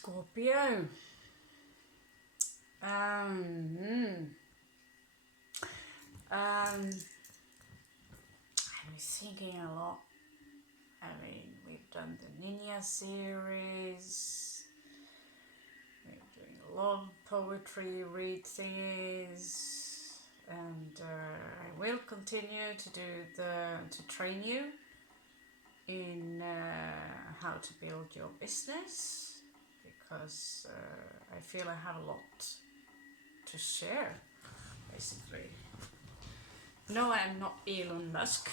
Scorpio. I was thinking a lot. I mean, we've done the Ninja series. We're doing a lot of poetry read thingies, and I will continue to do to train you in how to build your business, because I feel I have a lot to share, basically. No, I'm not Elon Musk.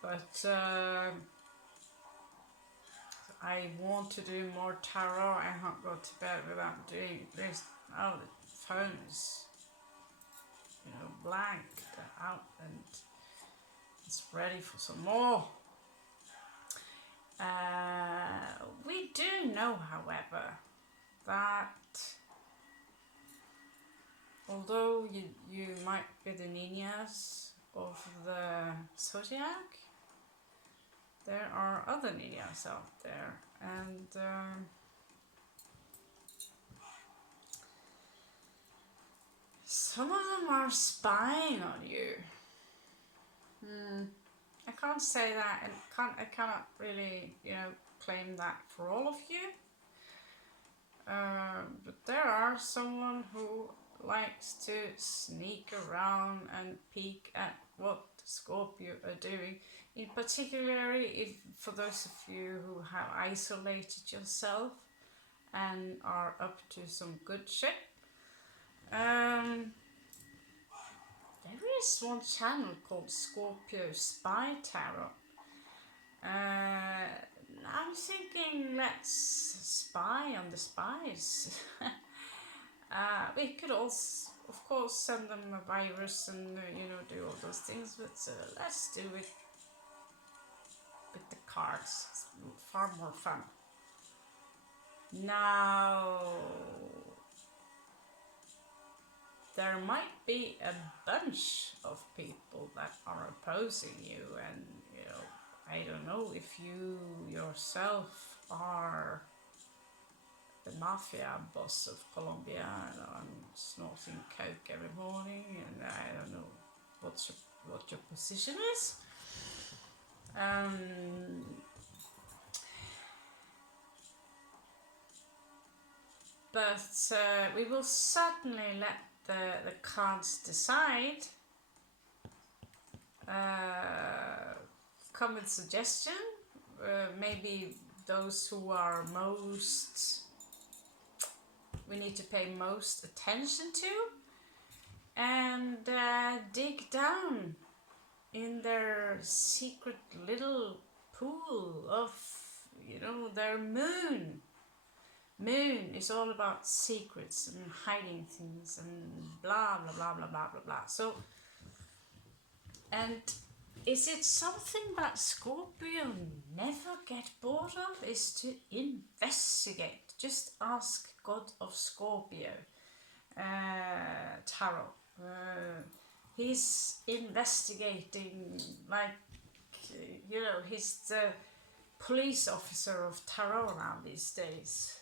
But I want to do more tarot. I can't go to bed without doing this. Oh, the phone's, blank out, and it's ready for some more. We do know, however, that although you might be the ninjas of the zodiac, there are other ninjas out there, and some of them are spying on you. I can't say that, and I cannot really, claim that for all of you. But there are someone who likes to sneak around and peek at what Scorpio are doing. In particular, if for those of you who have isolated yourself and are up to some good shit. There is one channel called Scorpio Spy Tarot. I'm thinking, let's spy on the spies. We could also, of course, send them a virus and do all those things, but let's do it with the cards. It's far more fun. Now, there might be a bunch of people that are opposing you, and I don't know if you yourself are the mafia boss of Colombia, and I'm snorting coke every morning, and I don't know what your position is. But we will certainly let the cards decide. Come with suggestion. Maybe those who are we need to pay most attention to, and dig down in their secret little pool of, their moon. Moon is all about secrets and hiding things and blah blah blah blah blah blah blah. So, and is it something that Scorpio never get bored of? Is to investigate. Just ask God of Scorpio tarot. He's investigating, like, he's the police officer of tarot now these days.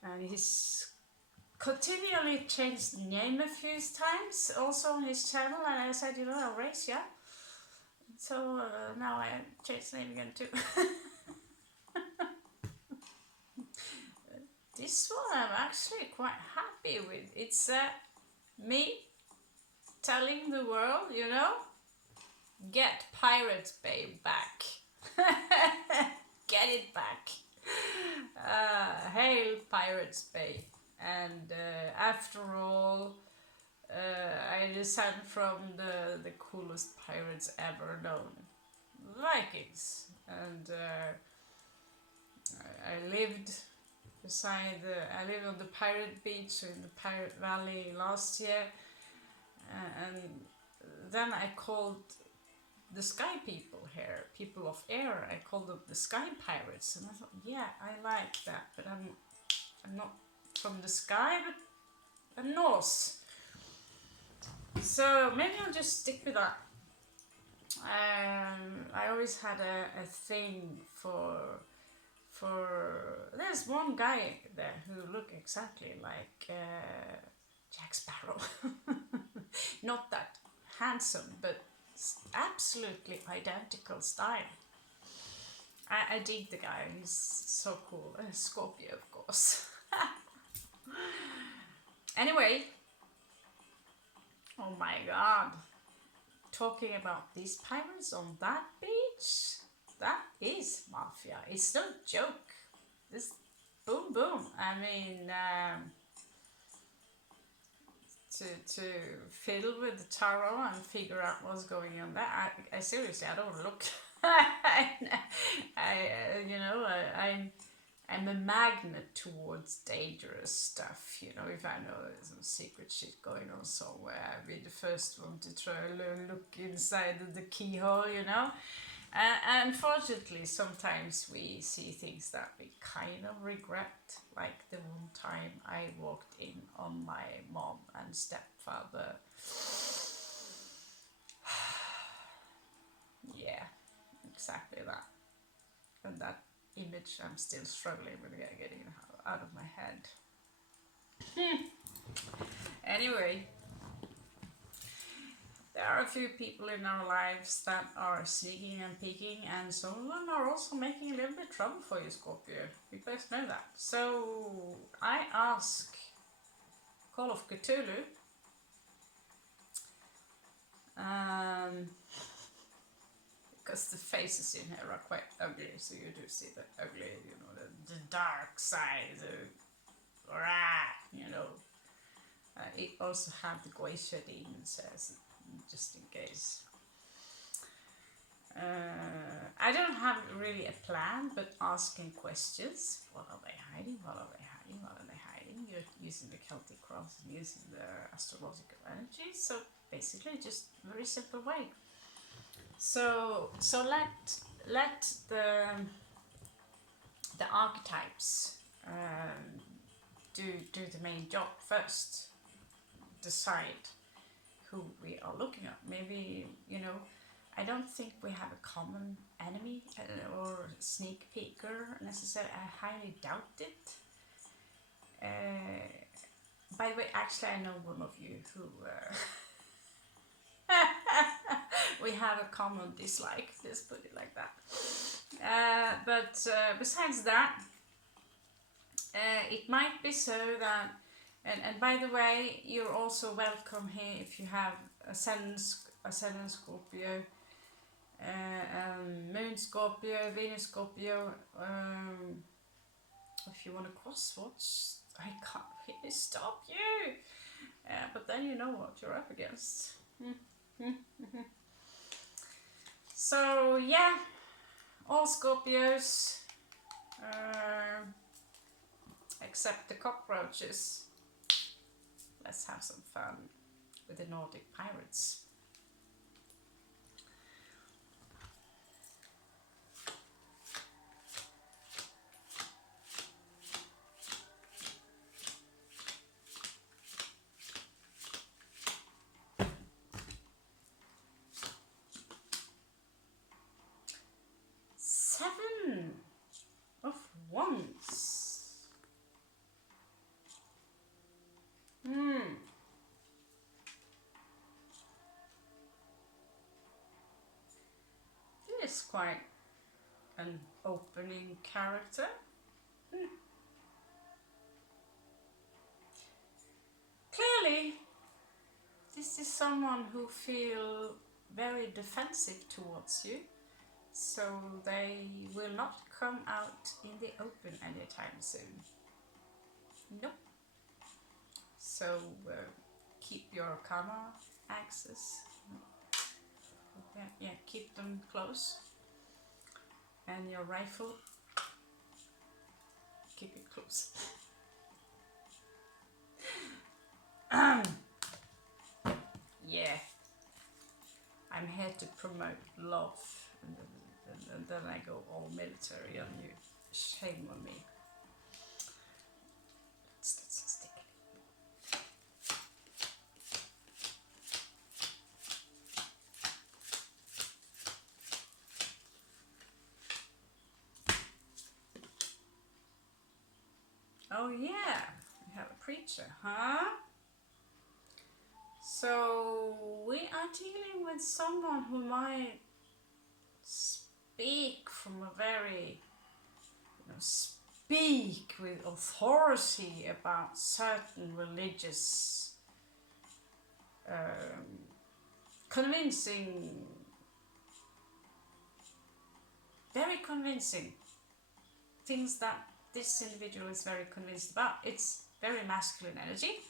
And he's continually changed the name a few times, also on his channel, and I said, I'll race ya. So now I changed the name again too. This one I'm actually quite happy with. It's me telling the world, get Pirate Bay back. Get it back. Hail Pirates Bay. And after all, I descend from the coolest pirates ever known, Vikings. And I lived on the Pirate Beach in the Pirate Valley last year, and then I called the sky people here, people of air, I called them the sky pirates, and I thought, yeah, I like that, but I'm not from the sky, but I'm Norse. So maybe I'll just stick with that. I always had a thing for there's one guy there who looked exactly like Jack Sparrow. Not that handsome, but absolutely identical style. I dig the guy, he's so cool. Scorpio, of course. Anyway, oh my god. Talking about these pirates on that beach, that is mafia. It's no joke. This boom boom. I mean, to fiddle with the tarot and figure out what's going on there. I seriously, I don't look. I'm a magnet towards dangerous stuff. You know, if I know there's some secret shit going on somewhere, I'll be the first one to try to look inside the keyhole. You know. Unfortunately, sometimes we see things that we kind of regret, like the one time I walked in on my mom and stepfather. Yeah, exactly that. And that image I'm still struggling with getting out of my head. Anyway. There are a few people in our lives that are sneaking and peeking, and some of them are also making a little bit trouble for you, Scorpio. We both know that. So I ask Call of Cthulhu, because the faces in here are quite ugly, so you do see the ugly, you know, the dark side, you know. It also have the Goisha demons as just in case. I don't have really a plan, but asking questions. What are they hiding? What are they hiding? What are they hiding? You're using the Celtic cross and using the astrological energy. So basically, just very simple way. So let the archetypes do the main job first. Decide who we are looking at. Maybe, you know, I don't think we have a common enemy or sneak peeker necessarily. I highly doubt it. By the way, actually, I know one of you who we have a common dislike. Let's put it like that. But besides that, it might be so that. And by the way, you're also welcome here if you have Ascendant Scorpio, Moon Scorpio, Venus Scorpio. If you want to crosswatch, I can't really stop you. But then you know what you're up against. So yeah, all Scorpios, except the cockroaches. Let's have some fun with the Nordic pirates. Seven of Wands. This is quite an opening character. Clearly, this is someone who feels very defensive towards you, so they will not come out in the open anytime soon. Nope. So keep your karma axes. Yeah, keep them close. And your rifle, keep it close. Yeah, I'm here to promote love, and then I go all military on you. Shame on me. Let's stick. Oh yeah, we have a preacher, huh? So we are dealing with someone who might speak from a very, speak with authority about certain religious, convincing, very convincing things that this individual is very convinced about. It's very masculine energy.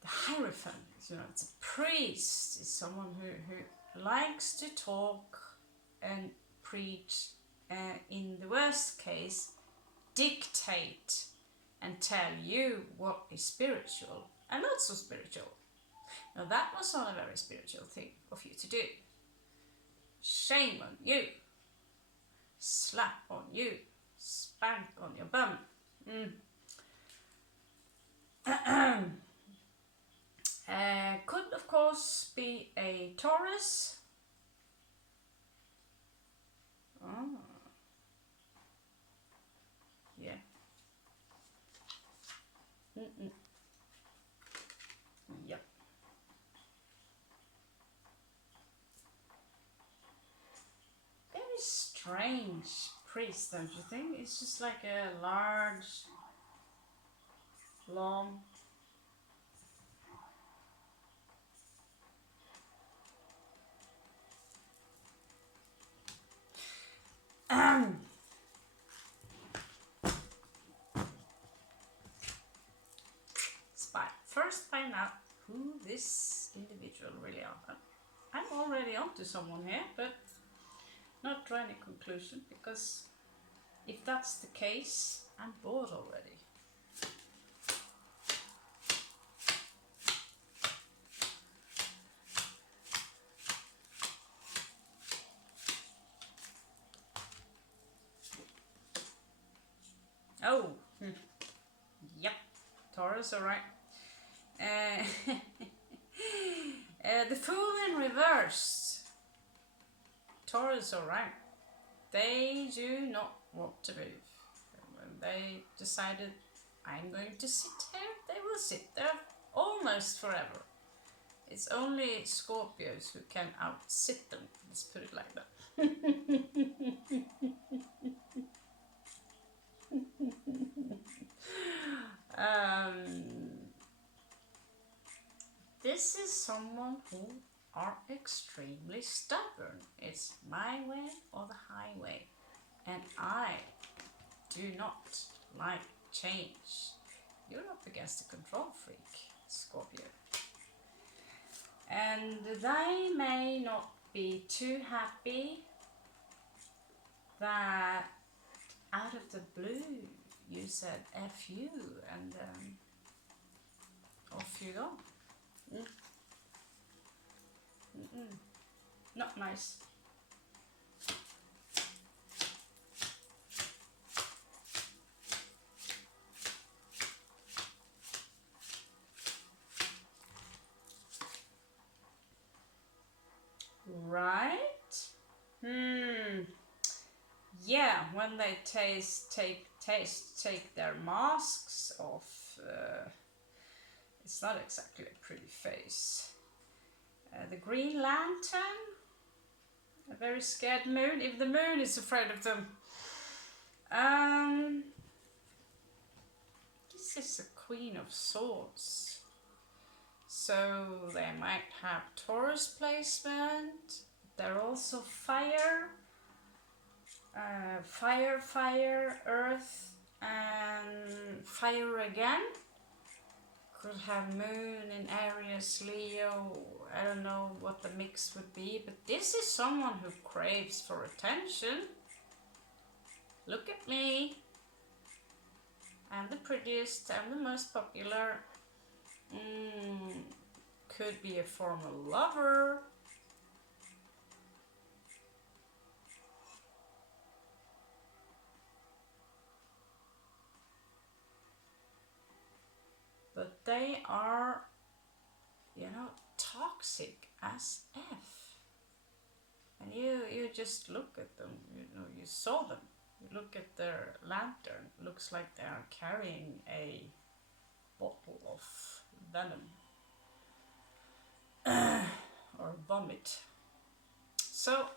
The Hierophant, it's a priest, it's someone who likes to talk and preach, in the worst case, dictate and tell you what is spiritual and not so spiritual. Now that was not a very spiritual thing of you to do. Shame on you. Slap on you. Spank on your bum. Could of course be a Taurus. Oh. Yeah. Yep. Very strange priest, don't you think? It's just like a large, long, First find out who this individual really are. I'm already onto someone here, but not drawing a conclusion, because if that's the case, I'm bored already. Oh, yep, Taurus, alright. The Fool in reverse. Taurus, alright. They do not want to move. When they decided, I'm going to sit here, they will sit there almost forever. It's only Scorpios who can out-sit them, let's put it like that. This is someone who are extremely stubborn. It's my way or the highway. And I do not like change. You're up against a control freak, Scorpio. And they may not be too happy that out of the blue you said F you and off you go. Not nice. Right? Yeah, when they take their masks off, it's not exactly a pretty face. The Green Lantern, a very scared moon, if the moon is afraid of them. This is the Queen of Swords. So they might have Taurus placement. They're also fire. Fire, earth, and fire again. Could have moon in Aries, Leo. I don't know what the mix would be, but this is someone who craves for attention. Look at me. I'm the prettiest, I'm the most popular. Could be a former lover. But they are, toxic as F. And you just look at them, you saw them. You look at their lantern, looks like they are carrying a bottle of venom or vomit. So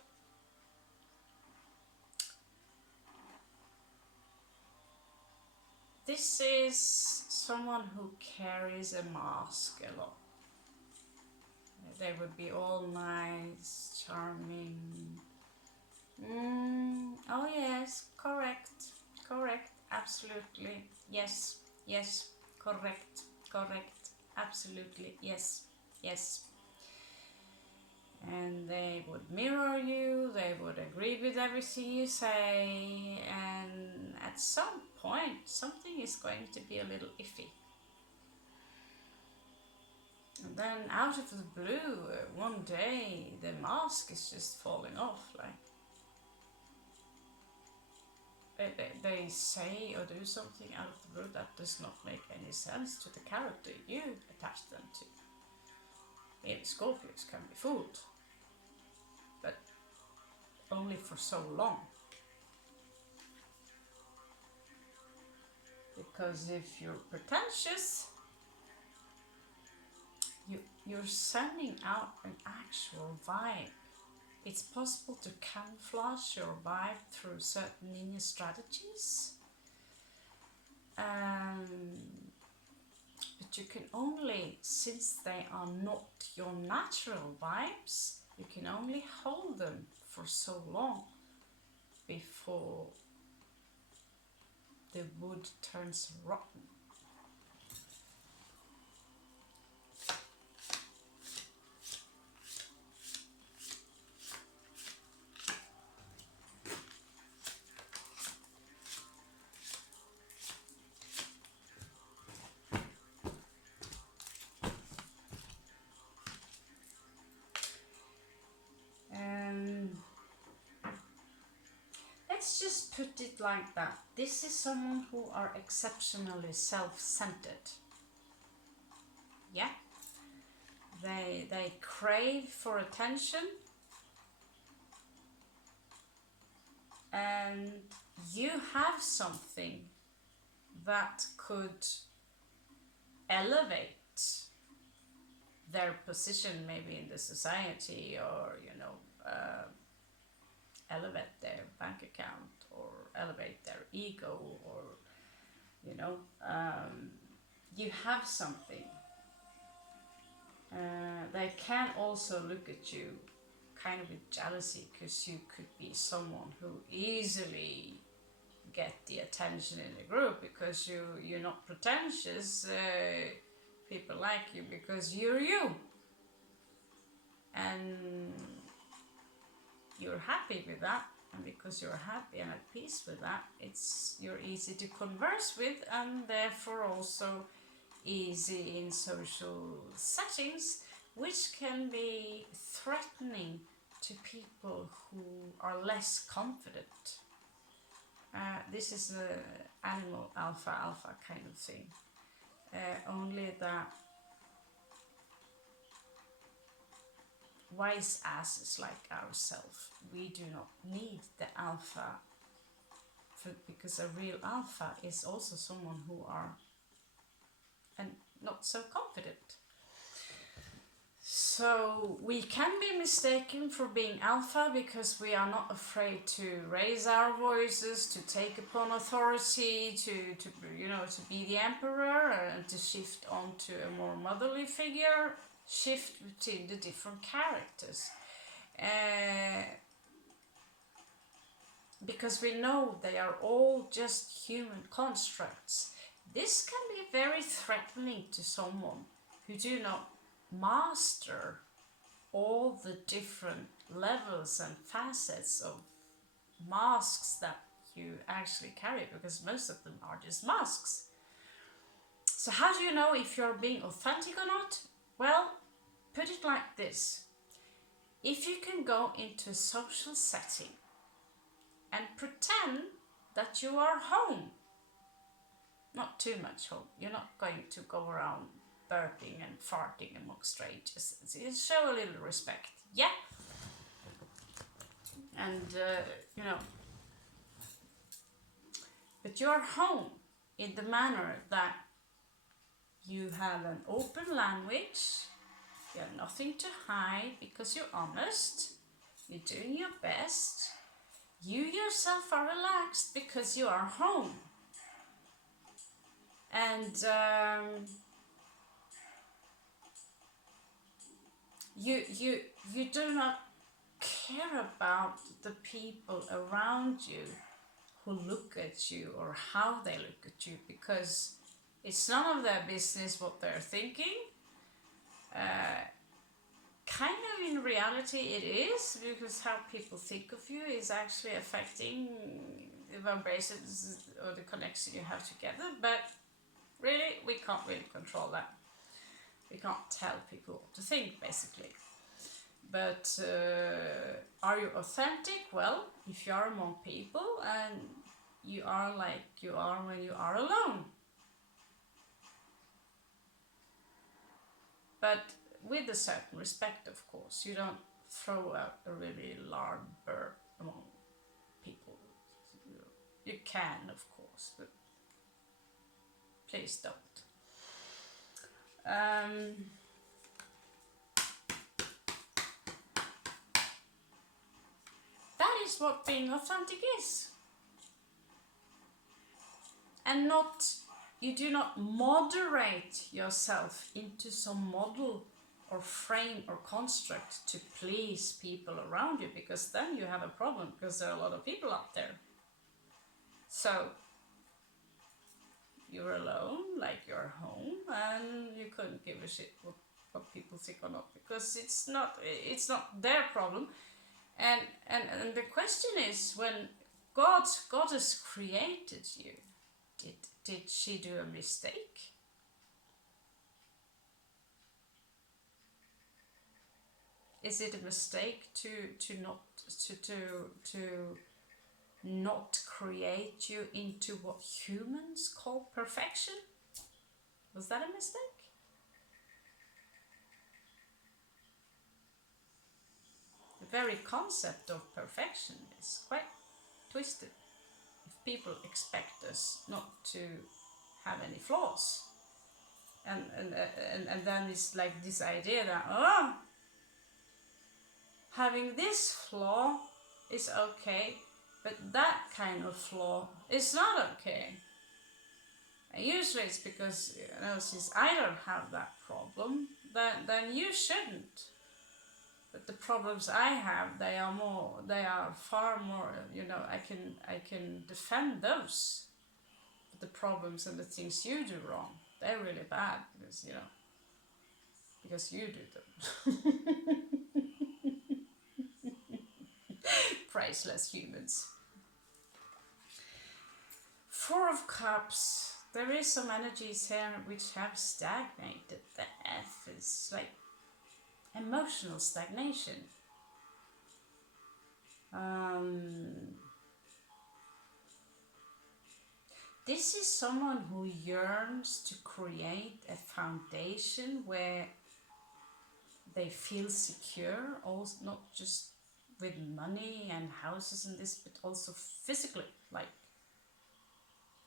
this is someone who carries a mask a lot. They would be all nice, charming. Oh yes, correct, absolutely, yes, correct, absolutely, yes. And they would mirror you, they would agree with everything you say, and at some point something is going to be a little iffy. And then out of the blue, one day the mask is just falling off. Like they say or do something out of the blue that does not make any sense to the character you attach them to. Maybe Scorpios can be fooled, but only for so long. Because if you're pretentious, you're sending out an actual vibe. It's possible to camouflage your vibe through certain ninja strategies. But you can only, since they are not your natural vibes, you can only hold them for so long before the wood turns rotten. Let's just put it like that. This is someone who are exceptionally self-centered. Yeah. They crave for attention, and you have something that could elevate their position maybe in the society, or elevate their bank account, or elevate their ego, or you have something. They can also look at you kind of with jealousy, because you could be someone who easily get the attention in the group because you're not pretentious. People like you because you're you, and you're happy with that. And because you're happy and at peace with that, you're easy to converse with, and therefore also easy in social settings, which can be threatening to people who are less confident. This is an animal alpha kind of thing. Only that wise asses like ourselves, we do not need the alpha, because a real alpha is also someone who are and not so confident. So we can be mistaken for being alpha because we are not afraid to raise our voices, to take upon authority, to be the emperor, and to shift onto a more motherly figure, shift between the different characters. Because we know they are all just human constructs. This can be very threatening to someone who do not master all the different levels and facets of masks that you actually carry, because most of them are just masks. So how do you know if you're being authentic or not? Well, put it like this. If you can go into a social setting and pretend that you are home, not too much home, you're not going to go around burping and farting among strangers. Show a little respect, yeah? And, But you are home in the manner that you have an open language, you have nothing to hide because you're honest, you're doing your best, you yourself are relaxed because you are home. And you do not care about the people around you who look at you or how they look at you, because it's none of their business what they're thinking. Kind of in reality it is, because how people think of you is actually affecting the vibrations or the connection you have together, but really we can't really control that. We can't tell people what to think, basically. But are you authentic? Well, if you are among people and you are like you are when you are alone. But with a certain respect, of course. You don't throw out a really large bird among people. You can, of course, but please don't. That is what being authentic is. And not, you do not moderate yourself into some model or frame or construct to please people around you, because then you have a problem, because there are a lot of people out there. So you're alone, like you're home, and you couldn't give a shit what people think or not, because it's not their problem. And the question is, when Goddess created you, did she do a mistake? Is it a mistake to not create you into what humans call perfection? Was that a mistake? The very concept of perfection is quite twisted. If people expect us not to have any flaws, and then it's like this idea that having this flaw is okay, but that kind of flaw is not okay. And usually it's because, since I don't have that problem, then you shouldn't. But the problems I have, they are far more, I can defend those. But the problems and the things you do wrong, they're really bad, because you do them. Priceless humans. Four of Cups. There is some energies here which have stagnated. The F is like emotional stagnation. This is someone who yearns to create a foundation where they feel secure, also not just with money and houses and this, but also physically. Like,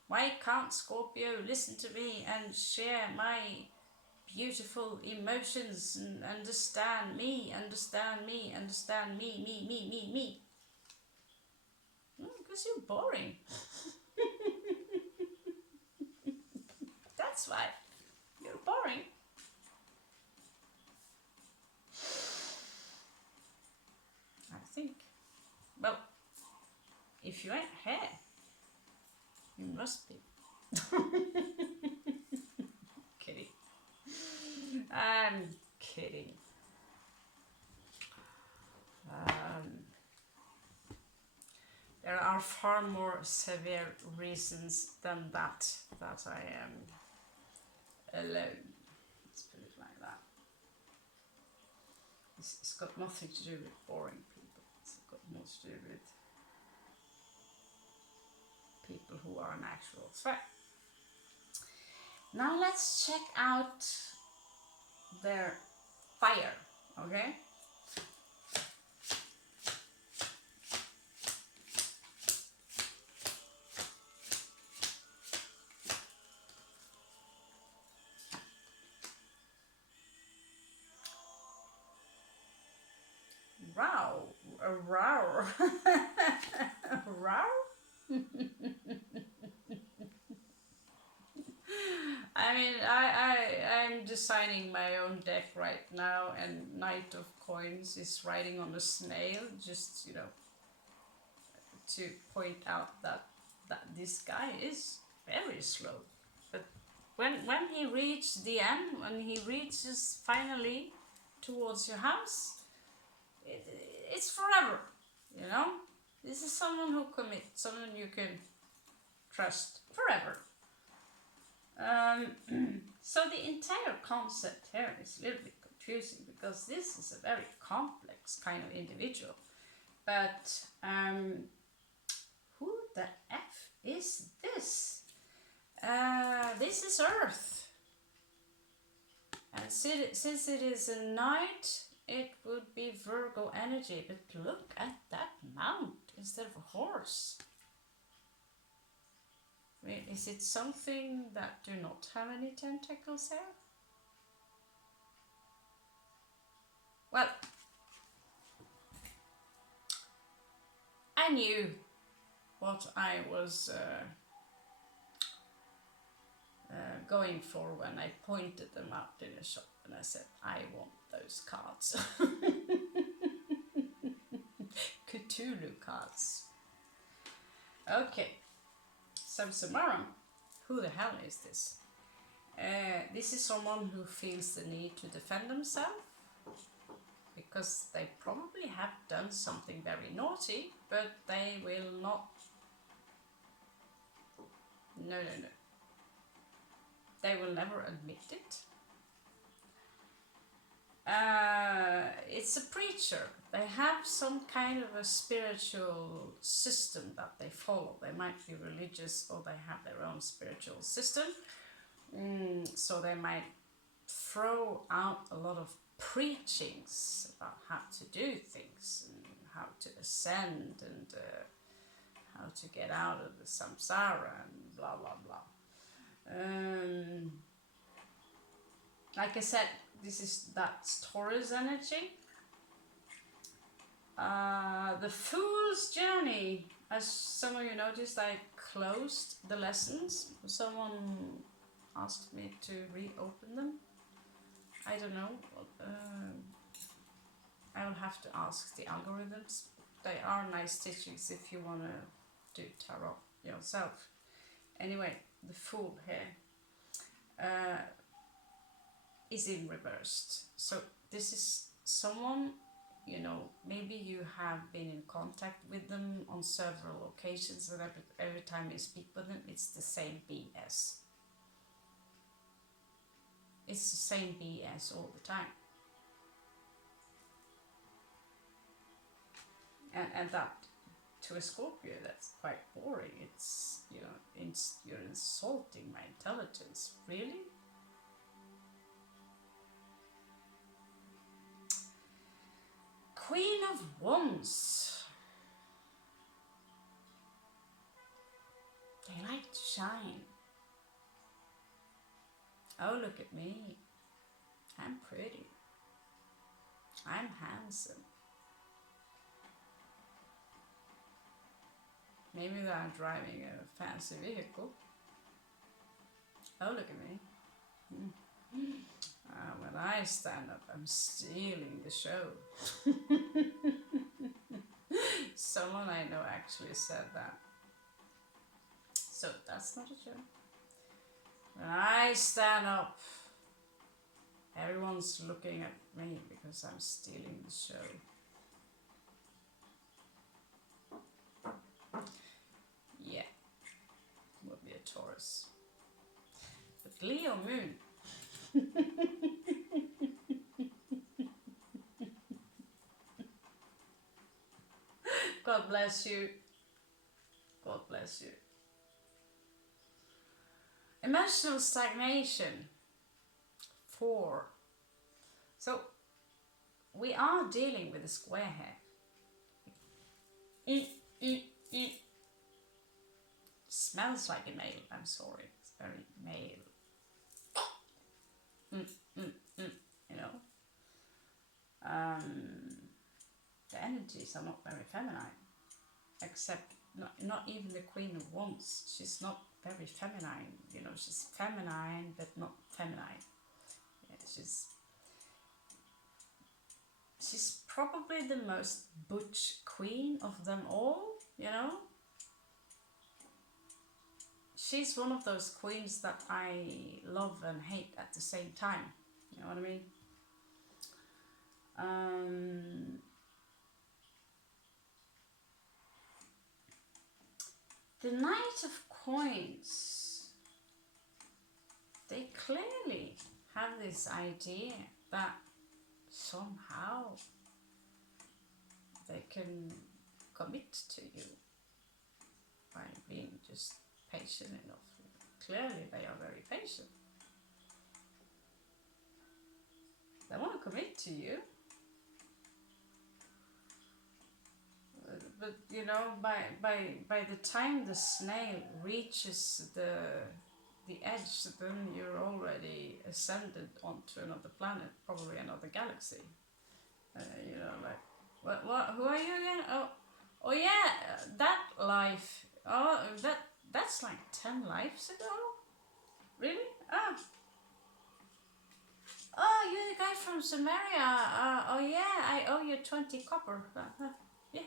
why can't Scorpio listen to me and share my beautiful emotions and understand me? Because you're boring. That's why. You're boring. I think. Well, if you ain't here, you must be. Kidding. I'm kidding. There are far more severe reasons than that I am alone. Let's put it like that. It's got nothing to do with boring people. It's got more to do with people who are an actual threat. Now let's check out their fire, okay? a row. Row? I mean, I'm designing my own deck right now, and Knight of Coins is riding on a snail, just, you know, to point out that this guy is very slow. But when he reaches the end, when he reaches finally towards your house, it's forever, you know? This is someone who commits, someone you can trust forever. So the entire concept here is a little bit confusing because this is a very complex kind of individual. But who the F is this? This is Earth. And since it is a night, it would be Virgo energy. But look at that mount instead of a horse. I mean, is it something that do not have any tentacles here? Well, I knew what I was going for when I pointed them out in a shop, and I said, I want those cards. Cthulhu cards. Okay. Samsamaran, who the hell is this? This is someone who feels the need to defend themselves because they probably have done something very naughty, but they will not. No. They will never admit it. It's a preacher. They have some kind of a spiritual system that they follow. They might be religious or they have their own spiritual system. So they might throw out a lot of preachings about how to do things and how to ascend and how to get out of the samsara and blah blah blah. Like I said, that's Taurus energy. The Fool's Journey, as some of you noticed, I closed the lessons. Someone asked me to reopen them. I don't know. I will have to ask the algorithms. They are nice teachings if you want to do tarot yourself. Anyway, the Fool here is in reversed. So this is someone, you know, maybe you have been in contact with them on several occasions, and every time you speak with them, it's the same BS. It's the same BS all the time. And that, to a Scorpio, that's quite boring. It's, you know, you're insulting my intelligence. Really? Queen of Wands. They like to shine. Oh, look at me. I'm pretty. I'm handsome. Maybe they're driving a fancy vehicle. Oh, look at me. When I stand up, I'm stealing the show. Someone I know actually said that. So that's not a joke. When I stand up, everyone's looking at me because I'm stealing the show. Yeah, will be a Taurus. But Leo Moon. God bless you. God bless you. Emotional stagnation. 4. So we are dealing with a square here. Smells like a male. I'm sorry. It's very male. You know. the energies are not very feminine. Except, not even the Queen of Wands. She's not very feminine. You know, she's feminine, but not feminine. Yeah, she's probably the most butch queen of them all, you know. She's one of those queens that I love and hate at the same time. You know what I mean? The Knight of Coins, they clearly have this idea that somehow they can commit to you by being just patient enough. Clearly they are very patient. They want to commit to you. But you know, by the time the snail reaches the edge, then you're already ascended onto another planet, probably another galaxy. You know, like, what? Who are you again? Oh yeah, that life. Oh, that's like 10 lives ago. Really? Oh, you're the guy from Sumeria. Oh yeah, I owe you 20 copper. Yeah.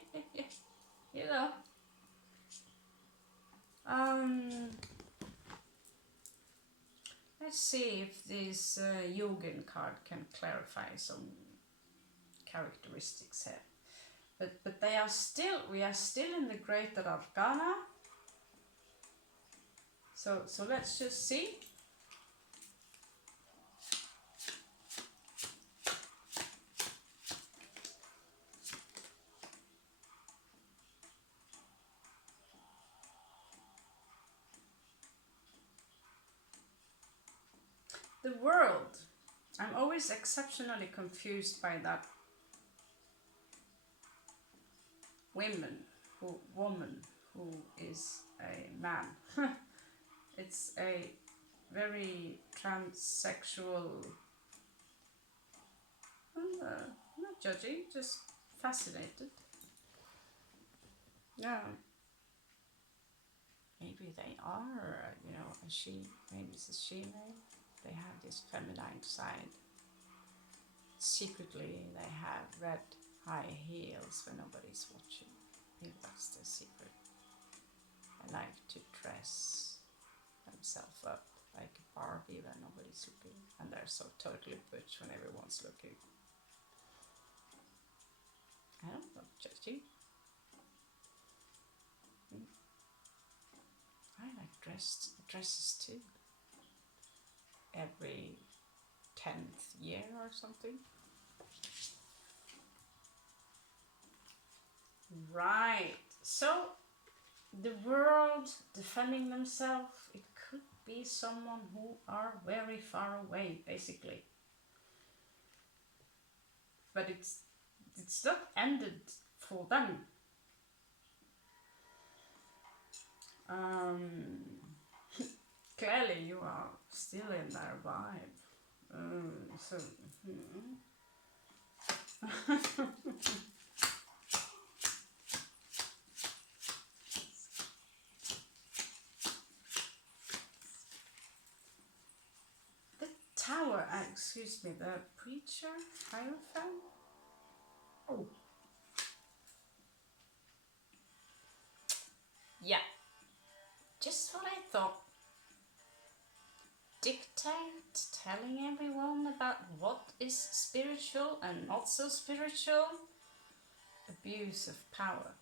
You know. Let's see if this Yogin card can clarify some characteristics here. But we are still in the Greater Arcana. So let's just see. The World. I'm always exceptionally confused by that woman who is a man. It's a very transsexual. Not judging, just fascinated. Yeah. Maybe they are, you know, a she. Maybe it's a she name. They have this feminine side. Secretly, they have red high heels when nobody's watching. Maybe that's the secret. They like to dress themselves up like a Barbie when nobody's looking, and they're so totally butch when everyone's looking. I don't know, judging. I like dresses too. Every 10th year or something. Right. So the World defending themselves. It could be someone who are very far away, basically. But it's not ended for them. Clearly you are still in their vibe. The Tower, excuse me, the Preacher, Hierophant? Oh. Yeah. Just what I thought. Dictate, telling everyone about what is spiritual and not so spiritual. Abuse of power.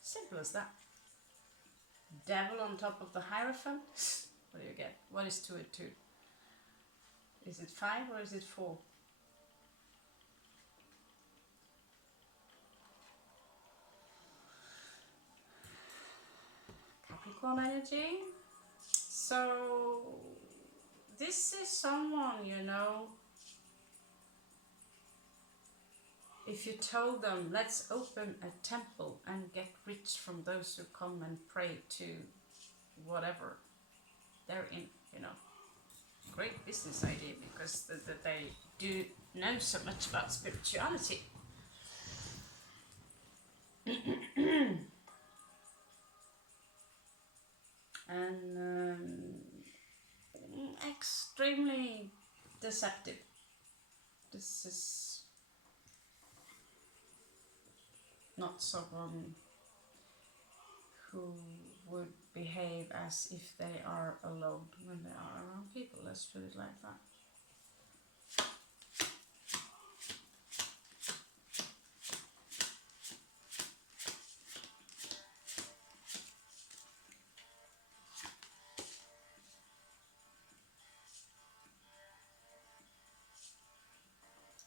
Simple as that. Devil on top of the Hierophant. What do you get? What is 2 and 2? Is it 5 or is it 4? Capricorn Energy. So this is someone, you know, if you told them, let's open a temple and get rich from those who come and pray to whatever they're in, you know. Great business idea, because they do know so much about spirituality. And extremely deceptive. This is not someone who would behave as if they are alone when they are around people, let's put it like that.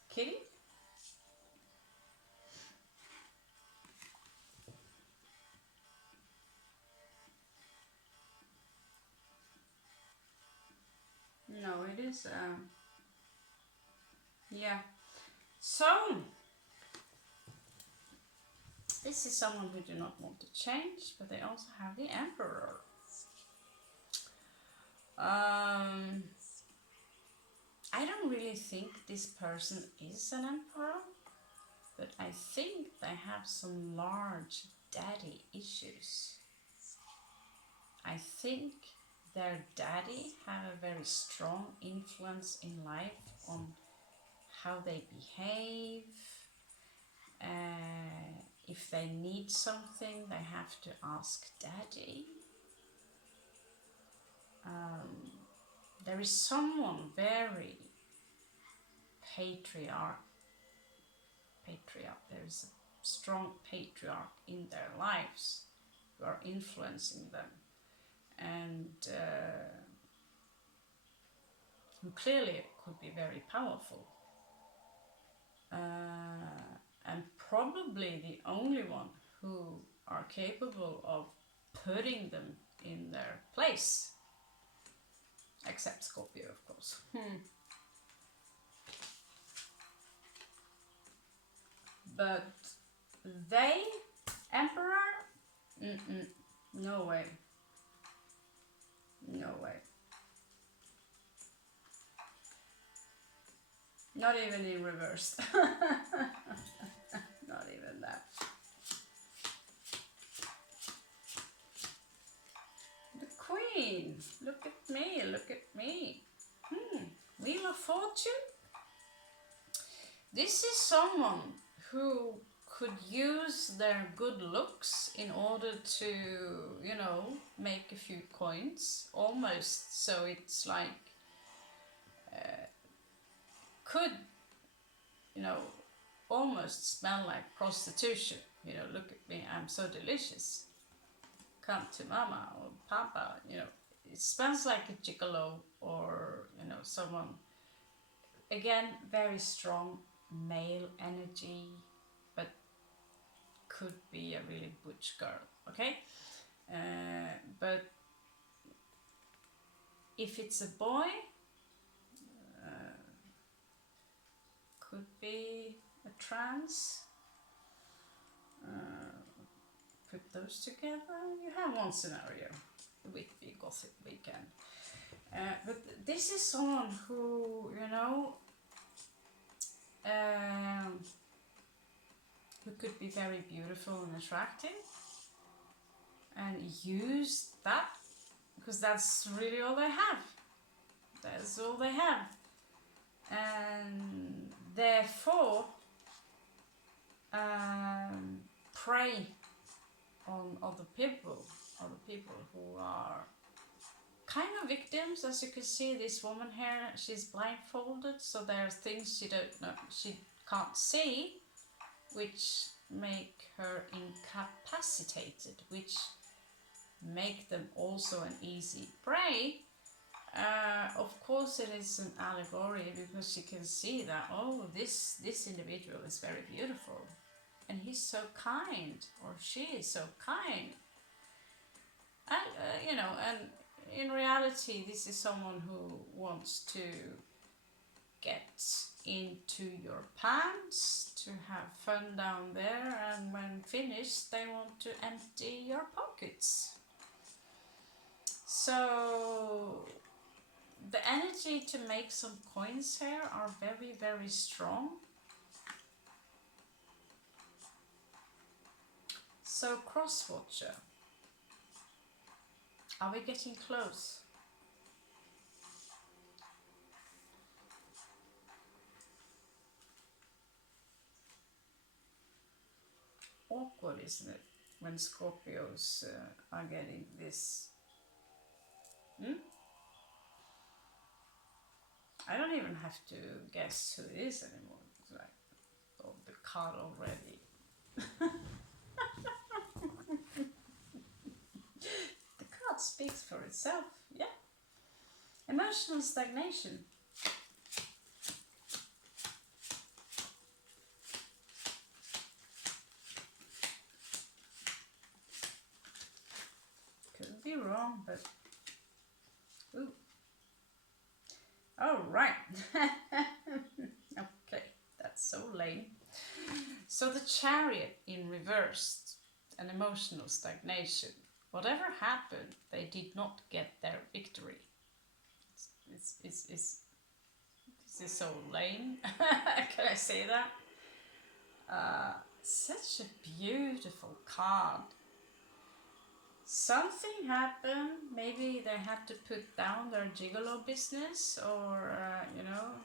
King? No, it is, yeah. So, this is someone who do not want to change, but they also have the Emperor. I don't really think this person is an Emperor, but I think they have some large daddy issues. I think their daddy have a very strong influence in life on how they behave. If they need something, they have to ask daddy. There is someone very patriarch. There is a strong patriarch in their lives who are influencing them, and who clearly could be very powerful, and probably the only one who are capable of putting them in their place, except Scorpio, of course. But they, Emperor, no way. No way. Not even in reverse. Not even that. The Queen. Look at me, look at me. Wheel of Fortune. This is someone who could use their good looks in order to, you know, make a few coins. Almost so it's like, could, you know, almost smell like prostitution. You know, look at me, I'm so delicious. Come to mama or papa, you know. It smells like a gigolo, or, you know, someone, again, very strong male energy, but could be a really butch girl, okay? But if it's a boy, could be a trans. Put those together, you have one scenario. Whitby Gossip Weekend. But this is someone who, you know, who could be very beautiful and attractive, and use that, because that's really all they have. That's all they have. And therefore prey on other people who are kind of victims. As you can see, this woman here, she's blindfolded, so there's things she can't see, which make her incapacitated, which make them also an easy prey. Of course it is an allegory, because you can see that, oh, this individual is very beautiful, and he's so kind, or she is so kind, and you know, and in reality this is someone who wants to get into your pants, to have fun down there, and when finished they want to empty your pockets. So the energy to make some coins here are very, very strong. So cross-watcher, are we getting close? Awkward, isn't it, when Scorpios are getting this? I don't even have to guess who it is anymore. It's like, oh, the card already. The card speaks for itself, yeah. Emotional stagnation. Could be wrong, but ooh. All right. Okay, that's so lame. So the Chariot in reverse, an emotional stagnation. Whatever happened, they did not get their victory. This is so lame. Can I say that? Such a beautiful card. Something happened. Maybe they had to put down their gigolo business, or you know,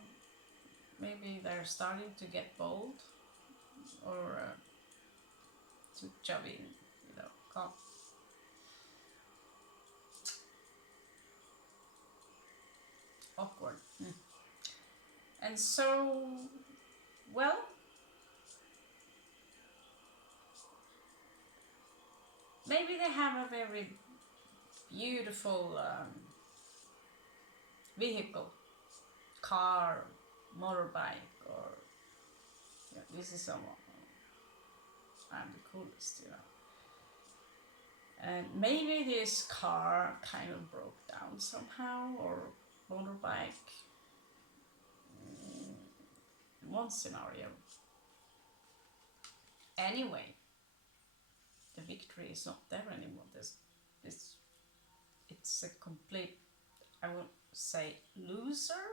maybe they're starting to get bold, or to jump in, you know. Come. Awkward. And so, well, maybe they have a very beautiful vehicle, car, motorbike, or yeah, this is someone. I'm the coolest, you know. And maybe this car kind of broke down somehow, or motorbike. One scenario. Anyway, the victory is not there anymore. It's a complete, I won't say loser,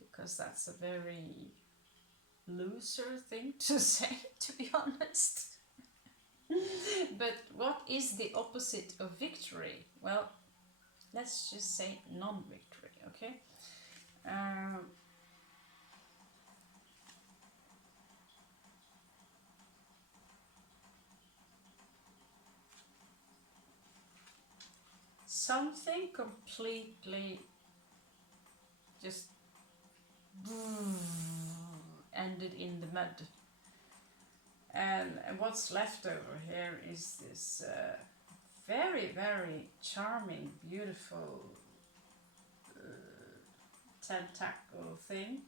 because that's a very loser thing to say, to be honest. But what is the opposite of victory? Well, let's just say non-victory, okay? Something completely just ended in the mud. And what's left over here is this very, very charming, beautiful tentackle thing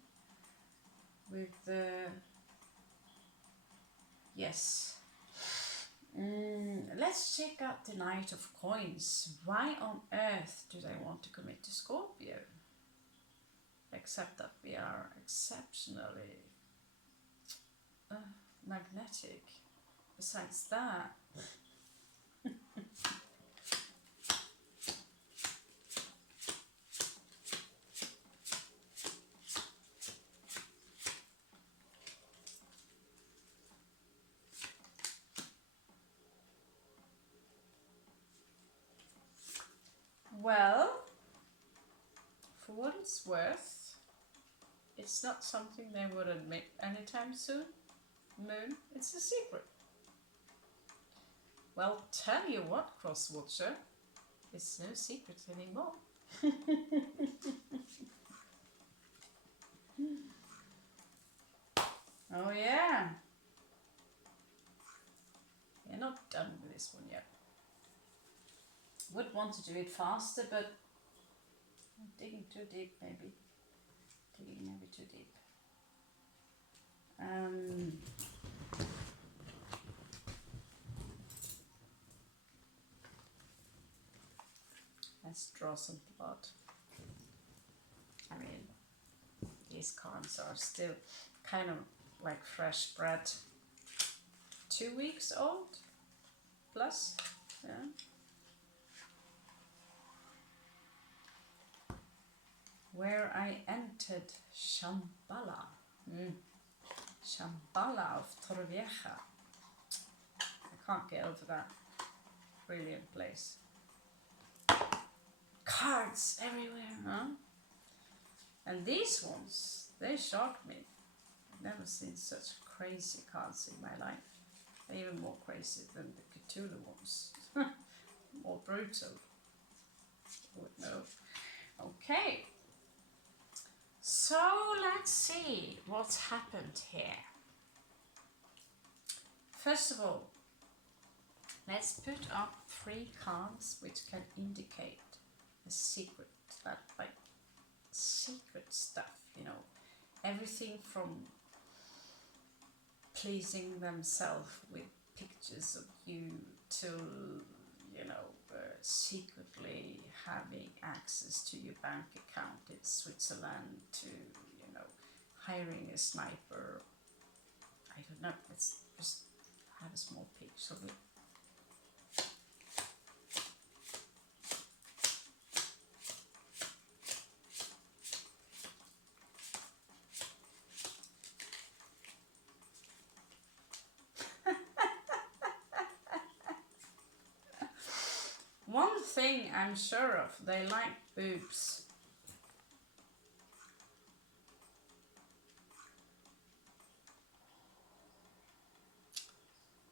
with the yes. Let's check out the Knight of Coins. Why on earth do they want to commit to Scorpio? Except that we are exceptionally magnetic. Besides that, well, for what it's worth, it's not something they would admit anytime soon. Moon, it's a secret. Well, tell you what, Crosswatcher, it's no secret anymore. Oh yeah. We're not done with this one yet. Would want to do it faster, but I'm digging too deep, maybe. Digging maybe too deep. Let's draw some blood. I mean, these cards are still kind of like fresh bread. 2 weeks old plus, yeah. Where I entered Shambhala. Shambhala of Torrevieja. can't get over that. Brilliant place. Cards everywhere, huh? And these ones, they shocked me. I've never seen such crazy cards in my life. Even more crazy than the Cthulhu ones. More brutal. No. Okay. So let's see what's happened here. First of all, let's put up 3 cards which can indicate a secret, that like secret stuff, you know, everything from pleasing themselves with pictures of you to, you know, secretly having access to your bank account in Switzerland, to, you know, hiring a sniper. I don't know, let's just have a small picture of it. One thing I'm sure of, they like boobs.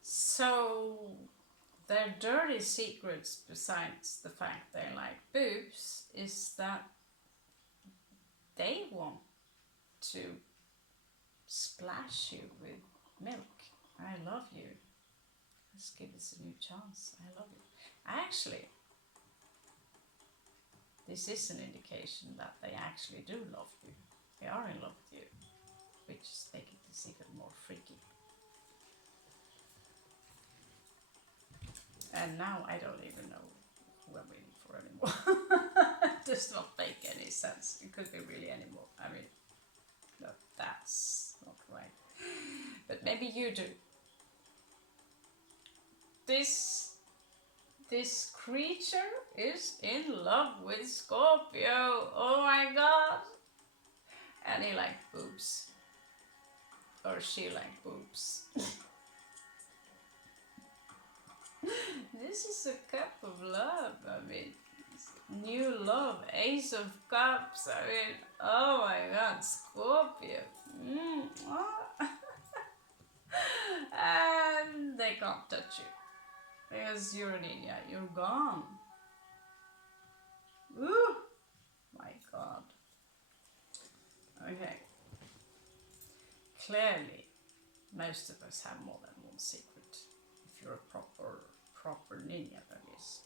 So their dirty secrets, besides the fact they like boobs, is that they want to splash you with milk. I love you. Let's give this a new chance. I love you. Actually, this is an indication that they actually do love you. They are in love with you, which is making this even more freaky. And now I don't even know who I'm waiting for anymore. It does not make any sense. It could be really anymore. I mean, no, that's not right. But maybe you do. This creature is in love with Scorpio. Oh my god. And he likes boobs. Or she likes boobs. This is a cup of love. I mean, new love. Ace of Cups. I mean, oh my god, Scorpio. And they can't touch you. Because you're an idiot, you're gone. Ooh, my god. Okay. Clearly, most of us have more than one secret. If you're a proper ninja, that is.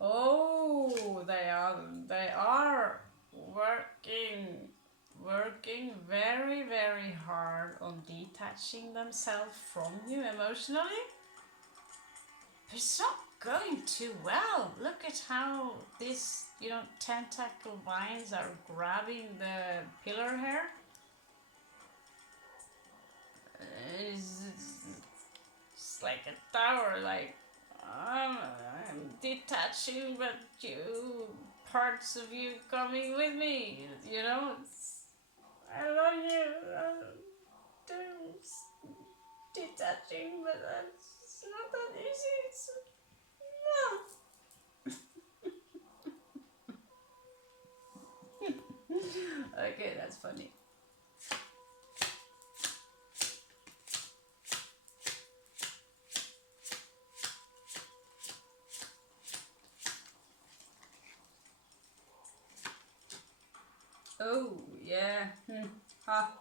Oh, they are working very, very hard on detaching themselves from you emotionally. But it's not going too well. Look at how this, you know, tentacle vines are grabbing the pillar here. It's like a tower, like I'm detaching, but parts of you coming with me, you know. I love you. I'm detaching, but it's not that easy. It's no. Okay, that's funny. Oh, yeah. Ha.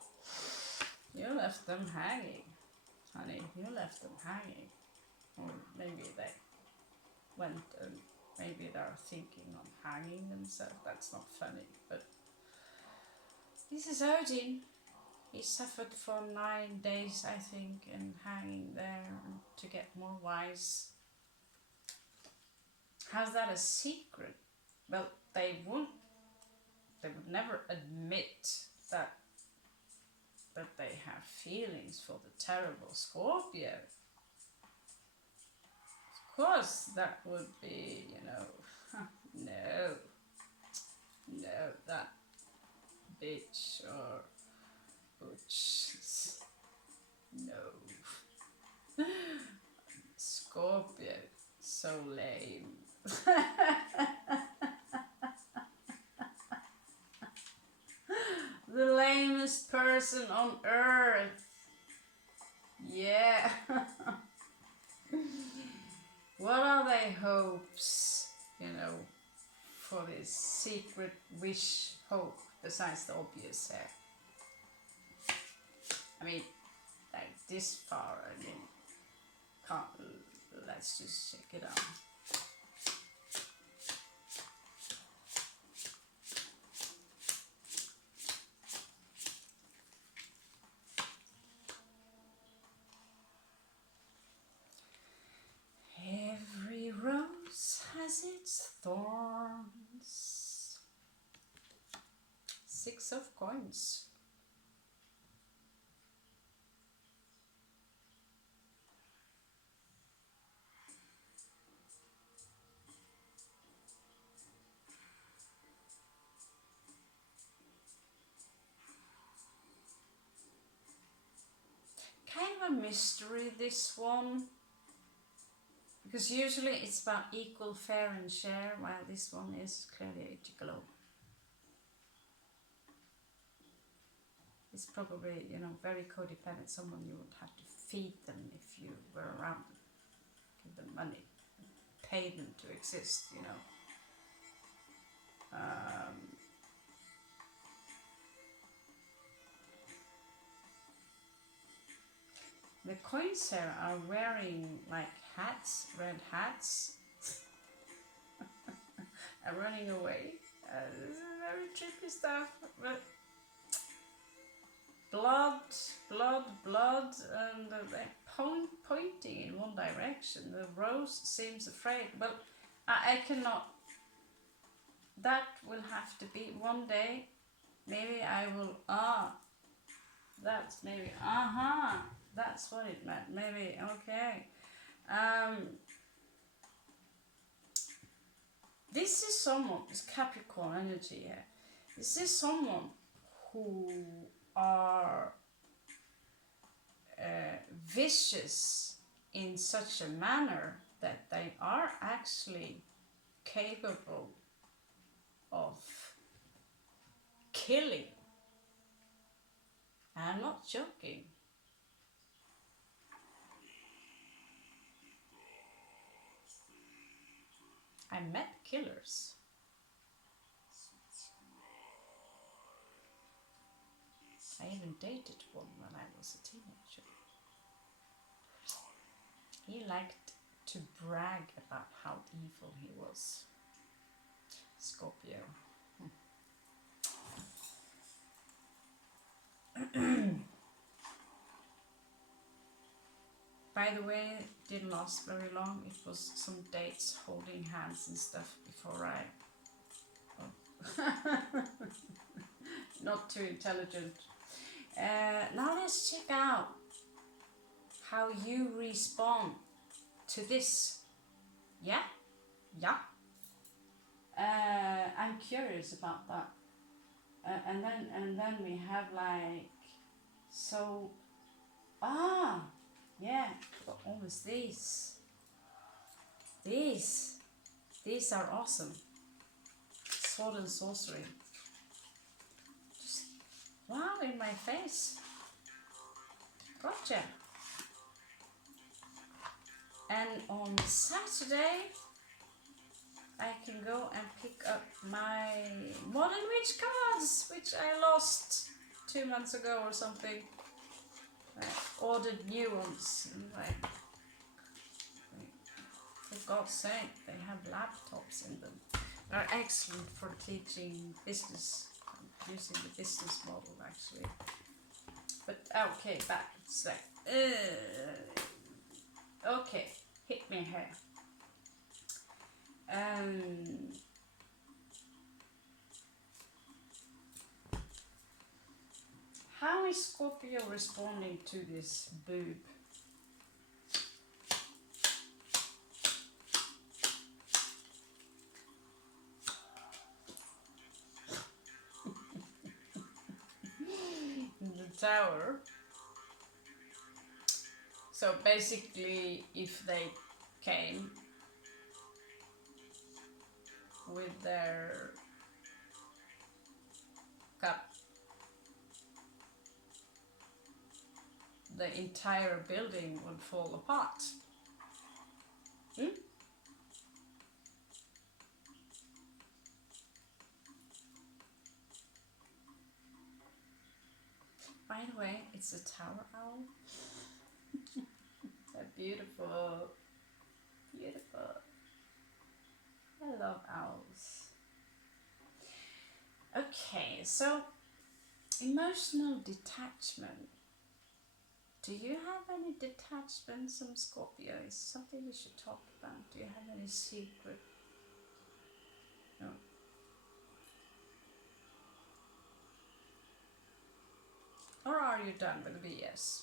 You left them hanging, honey. You left them hanging. Or maybe they went and maybe they're thinking on hanging themselves. That's not funny, but this is Odin. He suffered for 9 days, I think, and hanging there to get more wise. How's that a secret? Well, they would never admit that but they have feelings for the terrible Scorpio. Of course, that would be, you know, no, that bitch or butch, no. Scorpio, so lame. The lamest person on earth. Yeah. What are their hopes, you know, for this secret wish hope besides the obvious here? I mean, like this far, I mean, let's just check it out. Every rose has its thorns. 6 of coins. Kind of a mystery, this one. Because usually it's about equal, fair and share, while this one is clearly a gigolo. It's probably, you know, very codependent, someone you would have to feed them if you were around. Give them money, pay them to exist, you know. The coins here are wearing like hats, red hats, and running away. This is very trippy stuff, but blood, and they're pointing in one direction. The rose seems afraid. Well, I cannot. That will have to be one day. Maybe I will. That's maybe. That's what it meant. Maybe, okay. This is someone, it's Capricorn energy here. This is someone who are vicious in such a manner that they are actually capable of killing. I'm not joking. I met killers. I even dated one when I was a teenager. He liked to brag about how evil he was. Scorpio. By the way, it didn't last very long. It was some dates, holding hands and stuff before I... Oh. Not too intelligent. Now let's check out how you respond to this. Yeah? I'm curious about that. And then we have like... So... Yeah, but almost these. These are awesome. Sword and sorcery. Just wow, in my face. Gotcha. And on Saturday, I can go and pick up my Modern Witch cards, which I lost 2 months ago or something. I ordered new ones, and like, for God's sake, they have laptops in them. They're excellent for teaching business, using the business model actually. But okay, back. It's like, okay, hit me here. How is Scorpio Scorpio responding to this boob? The Tower. So basically, if they came with their cup, the entire building would fall apart. Hmm? By the way, it's a tower owl. They're beautiful. Beautiful. I love owls. Okay, so emotional detachment. Do you have any detachment, some Scorpio? Is something we should talk about? Do you have any secret? No. Or are you done with the BS?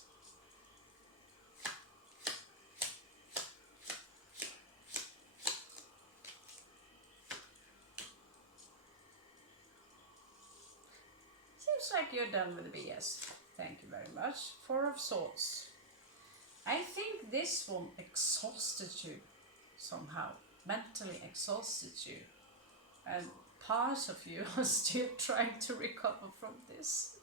Seems like you're done with the BS. Thank you very much. Four of Swords. I think this one exhausted you somehow. Mentally exhausted you. And part of you are still trying to recover from this.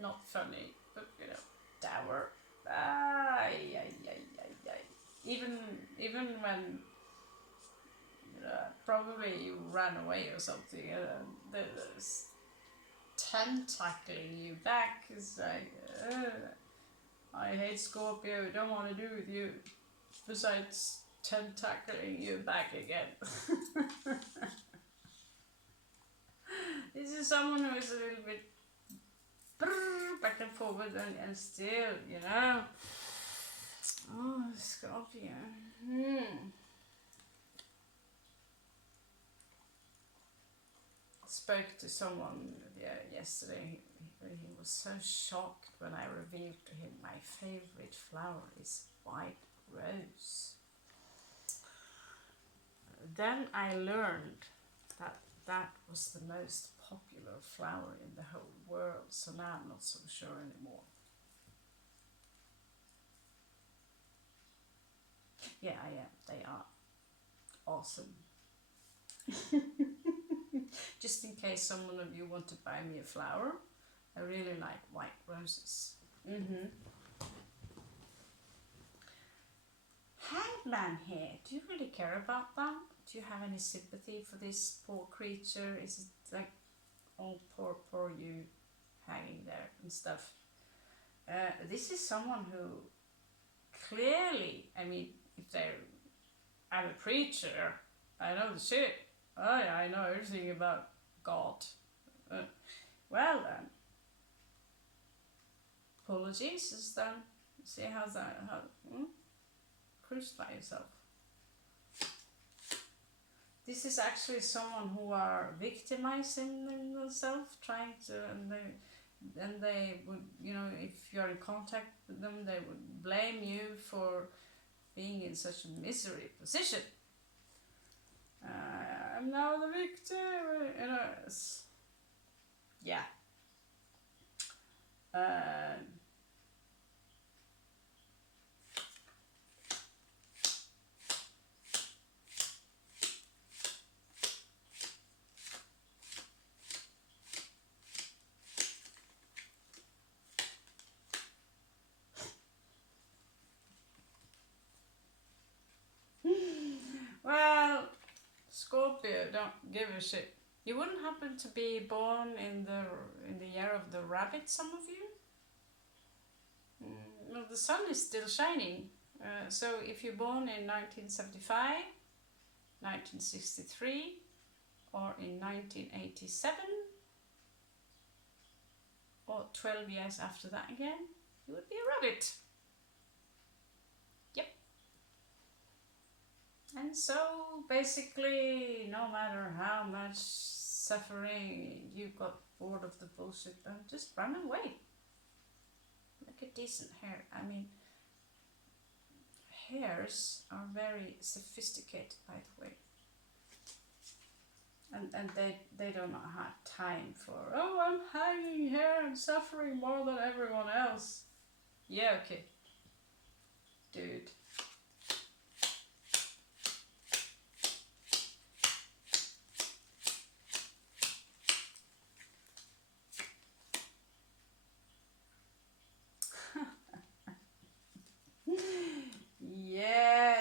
Not funny, but you know, Tower. Ay, ay, ay, ay, ay. Even when probably you ran away or something, there's tentackling you back. It's like, I hate Scorpio, don't want to do with you. Besides tentackling you back again. This is someone who is a little bit back and forward and still, you know. Oh, Scorpio. Spoke to someone yesterday. He was so shocked when I revealed to him my favorite flower is white rose. Then I learned that was the most popular flower in the whole world, so now I'm not so sure anymore. Yeah, I am. They are awesome. Just in case someone of you want to buy me a flower, I really like white roses. Hangman here. Do you really care about that? Do you have any sympathy for this poor creature? Is it like, oh, poor you, hanging there and stuff? This is someone who clearly, I mean, if I'm a preacher, I know the shit. Oh yeah, I know everything about God. Well then, apologies is done. See how's that? Crucify yourself. This is actually someone who are victimizing themselves, trying to, and they would, you know, if you're in contact with them, they would blame you for being in such a misery position. I'm now the victim, you know. Yeah. Well, Scorpio, don't give a shit. You wouldn't happen to be born in the year of the rabbit, some of you? Well, the sun is still shining. So if you're born in 1975, 1963, or in 1987, or 12 years after that again, you would be a rabbit. Yep. And so basically, no matter how much suffering, you got bored of the bullshit and just run away. Like a decent hare. I mean, hares are very sophisticated, by the way. And they don't have time for, oh, I'm hanging here and suffering more than everyone else. Yeah, okay. Dude. Yeah,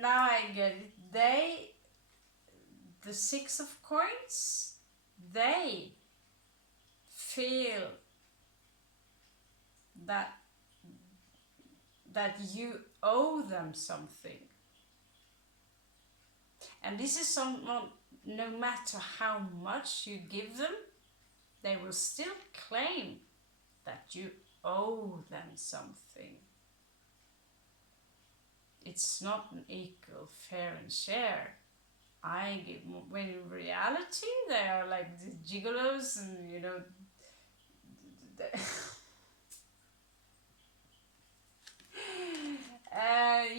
now I get it. The Six of Coins, they feel that you owe them something. And this is someone, no matter how much you give them, they will still claim that you owe them something. It's not an equal, fair and share. I give more, when in reality they are like the gigolos and, you know,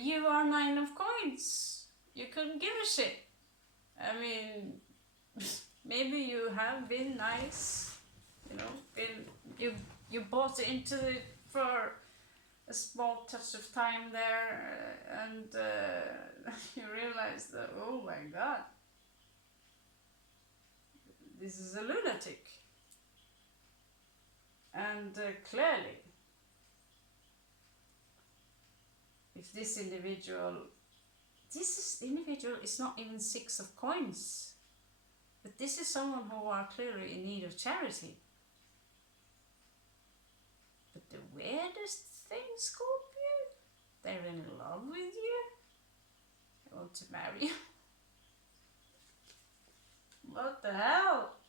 you are 9 of Coins. You couldn't give a shit. I mean, maybe you have been nice, you know, you bought into it for a small touch of time there, and you realize that, oh my god, this is a lunatic. And clearly, if this individual is not even 6 of Coins, but this is someone who are clearly in need of charity. But the weirdest thing, Scorpio, they're in love with you. They want to marry you. What the hell?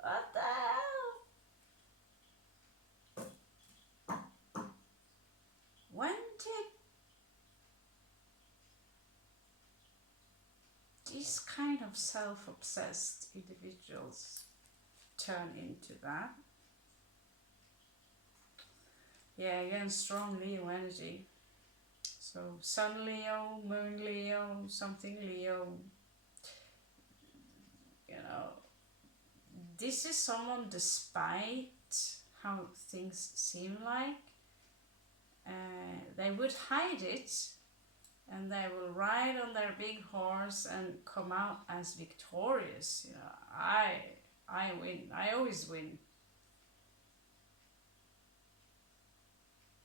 What the hell? When did these kind of self-obsessed individuals turn into that? Yeah, again, strong Leo energy. So Sun Leo, Moon Leo, something Leo. You know, this is someone, despite how things seem like, they would hide it, and they will ride on their big horse and come out as victorious. You know, I win. I always win.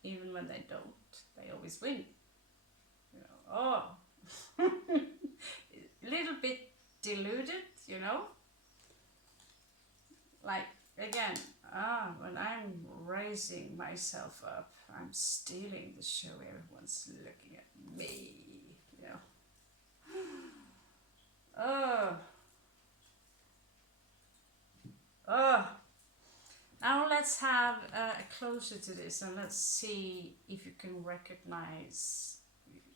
Even when they don't, they always win. You know, oh, a little bit deluded, you know. Like, again, when I'm raising myself up, I'm stealing the show. Everyone's looking at me, you know. Now let's have a closer to this, and let's see if you can recognize,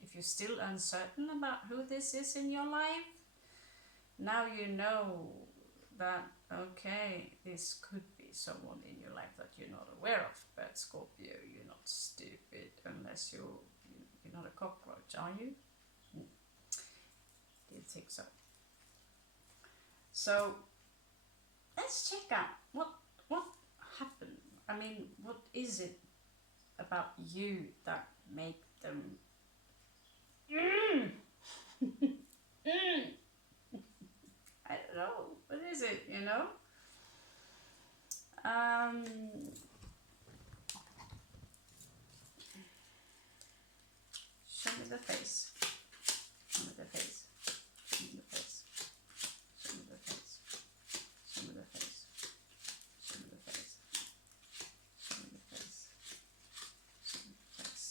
if you're still uncertain about who this is in your life. Now you know that, okay, this could be someone in your life that you're not aware of. But Scorpio, you're not stupid unless you're not a cockroach, are you? Didn't think so. So let's check out what happened. I mean, what is it about you that make them I don't know, what is it, you know? Show me the face. Show me the face. Show me the face. Show me the face. Show me the face. Show me the face. Show me the face. Show me the face.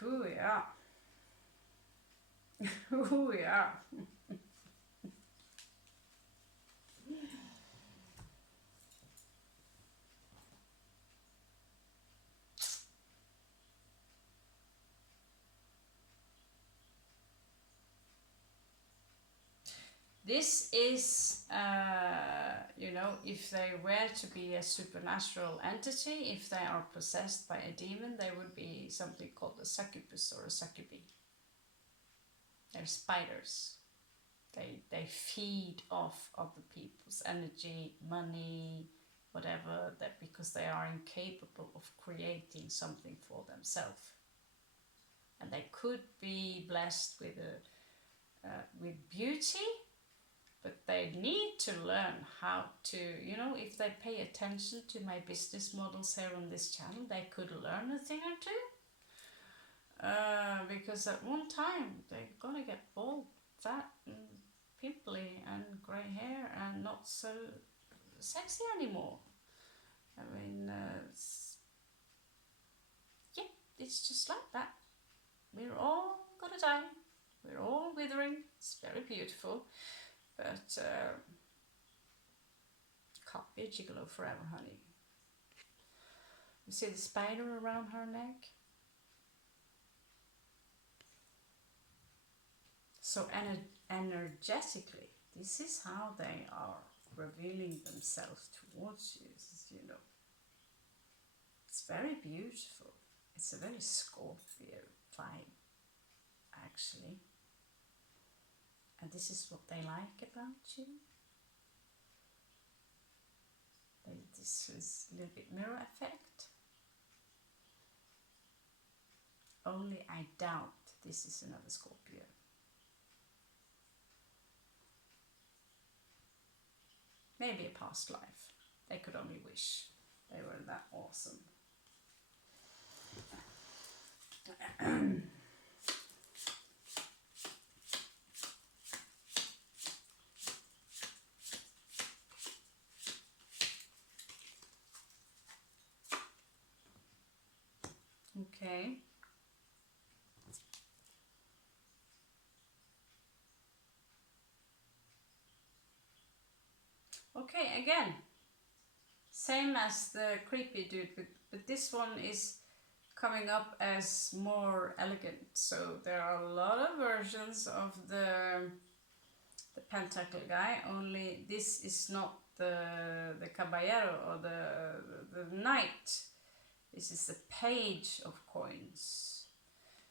Who we are. Who we are. This is, you know, if they were to be a supernatural entity, if they are possessed by a demon, they would be something called a succubus or a succubi. They're spiders. They feed off other people's energy, money, whatever, that because they are incapable of creating something for themselves. And they could be blessed with beauty, but they need to learn how to, you know, if they pay attention to my business models here on this channel, they could learn a thing or two. Because at one time they're gonna get bald, fat, and pimply, and grey hair, and not so sexy anymore. I mean, yeah, it's just like that. We're all gonna die. We're all withering. It's very beautiful, but can't be a gigolo forever, honey. You see the spider around her neck? So energetically, this is how they are revealing themselves towards you, you know. It's very beautiful. It's a very Scorpio vibe, actually. And this is what they like about you. This is a little bit mirror effect. Only I doubt this is another Scorpio. Maybe a past life. They could only wish they were that awesome. Okay. Okay, again, same as the creepy dude, but this one is coming up as more elegant. So there are a lot of versions of the pentacle guy, only this is not the caballero or the knight. This is the page of coins.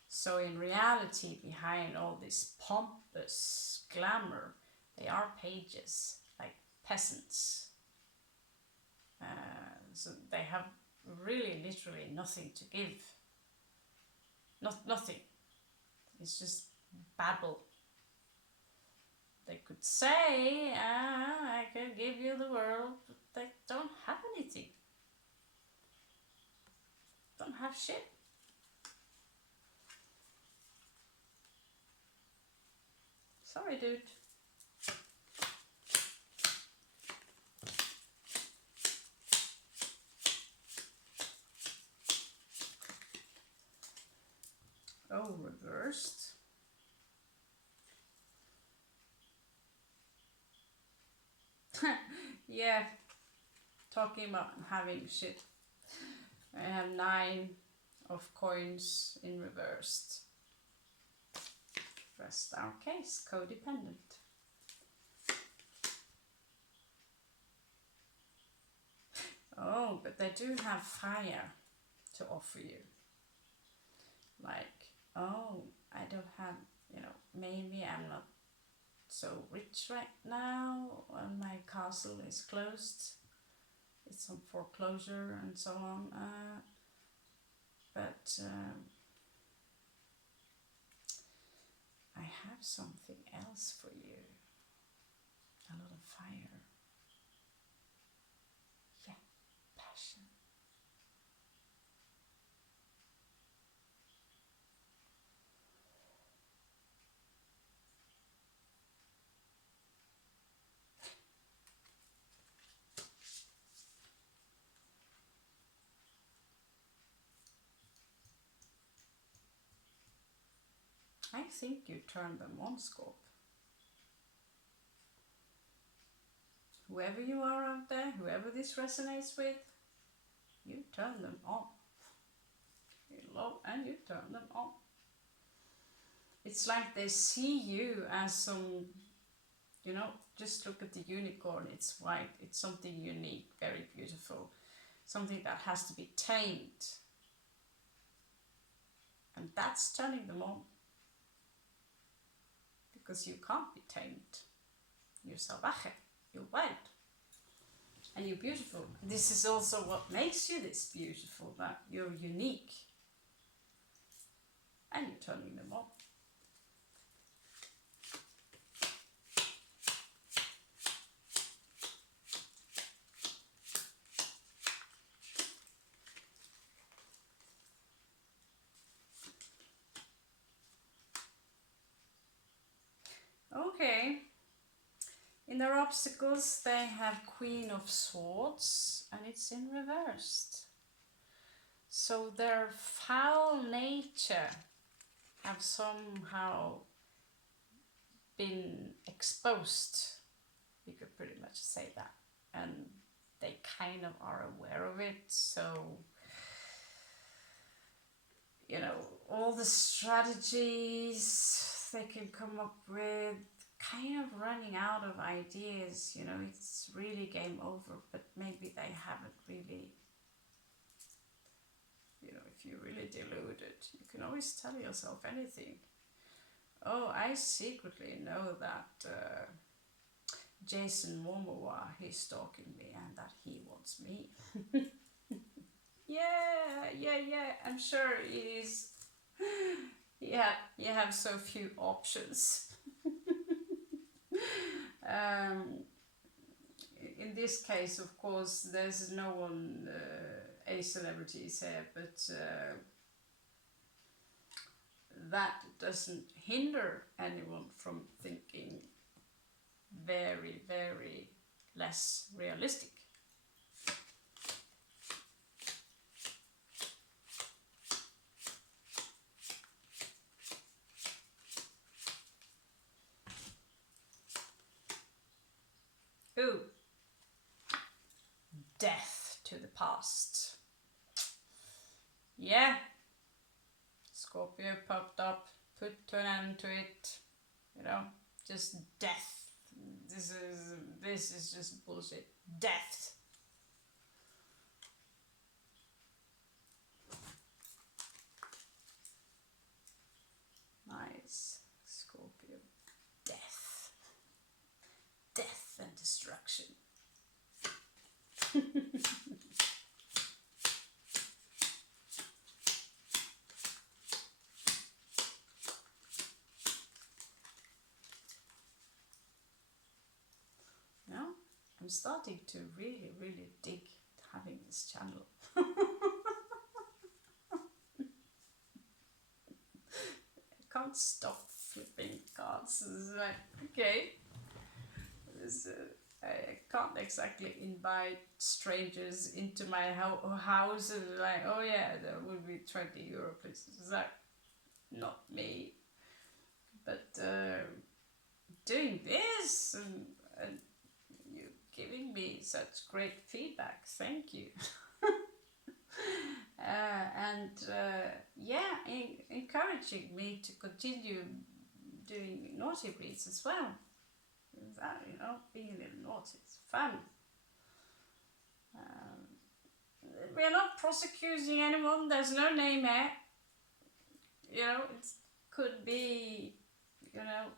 So in reality, behind all this pompous glamour, they are pages, like peasants. So they have really literally nothing to give. Nothing. It's just babble. They could say, I can give you the world, but they don't have anything. Don't have shit. Sorry, dude. Oh, reversed. Yeah, talking about having shit. I have 9 of coins in reversed. Rest our case, codependent. Oh, but they do have fire to offer you. Like, oh, I don't have, you know, maybe I'm not so rich right now, and my castle is closed. It's on foreclosure and so on. But I have something else for you. A lot of fire. Yeah, passion. I think you turn them on, Scorp. Whoever you are out there, whoever this resonates with, you turn them on. You love and you turn them on. It's like they see you as some You know, just look at the unicorn. It's white. It's something unique, very beautiful. Something that has to be tamed. And that's turning them on. Because you can't be tamed. You're salvaje. You're wild. And you're beautiful. This is also what makes you this beautiful, that you're unique. And you're turning them on. Okay. In their obstacles, they have Queen of Swords, and it's in reversed. So their foul nature have somehow been exposed. You could pretty much say that. And they kind of are aware of it. So, you know, all the strategies they can come up with, kind of running out of ideas, you know, it's really game over, but maybe they haven't really, you know, if you're really deluded, you can always tell yourself anything. Oh, I secretly know that Jason Momoa, he's stalking me and that he wants me. Yeah, I'm sure he is. Yeah, you have so few options. In this case, of course, there's no one, a celebrities here, but that doesn't hinder anyone from thinking very, very less realistic. Ooh. Death to the past. Yeah. Scorpio popped up, put an end to it. You know, just death. This is just bullshit. Death. Nice. Scorpio. Death. Death and destruction. Now, I'm starting to really, really dig having this channel. I can't stop flipping cards. It's like, okay. I can't exactly invite strangers into my house and like, oh yeah, there will be 20 euro please. It's like, not me. But doing this and you giving me such great feedback, thank you. Encouraging me to continue doing naughty reads as well. That, you know, being a little naughty is fun. We are not prosecuting anyone, there's no name here. You know, it could be, you know,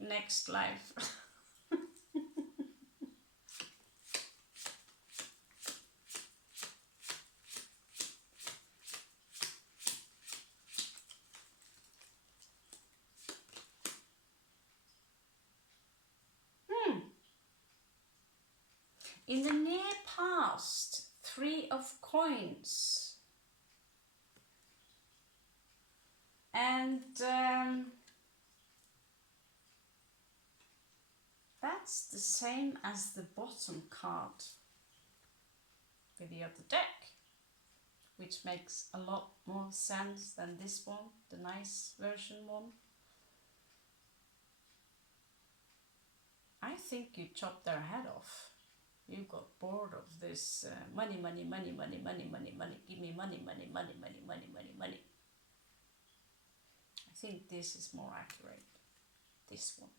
next life. In the near past, 3 of coins. And that's the same as the bottom card with the other deck, which makes a lot more sense than this one, the nice version one. I think you chopped their head off. You got bored of this money, give me money. I think this is more accurate, this one.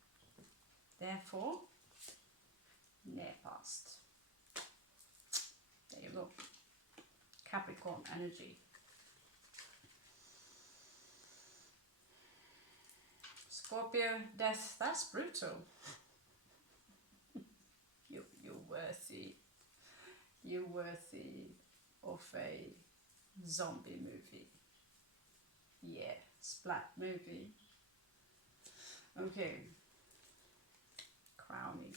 Therefore, near past. There you go. Capricorn energy. Scorpio, death, that's brutal. You're worthy of a zombie movie. Yeah, splat movie. Okay. Crowning.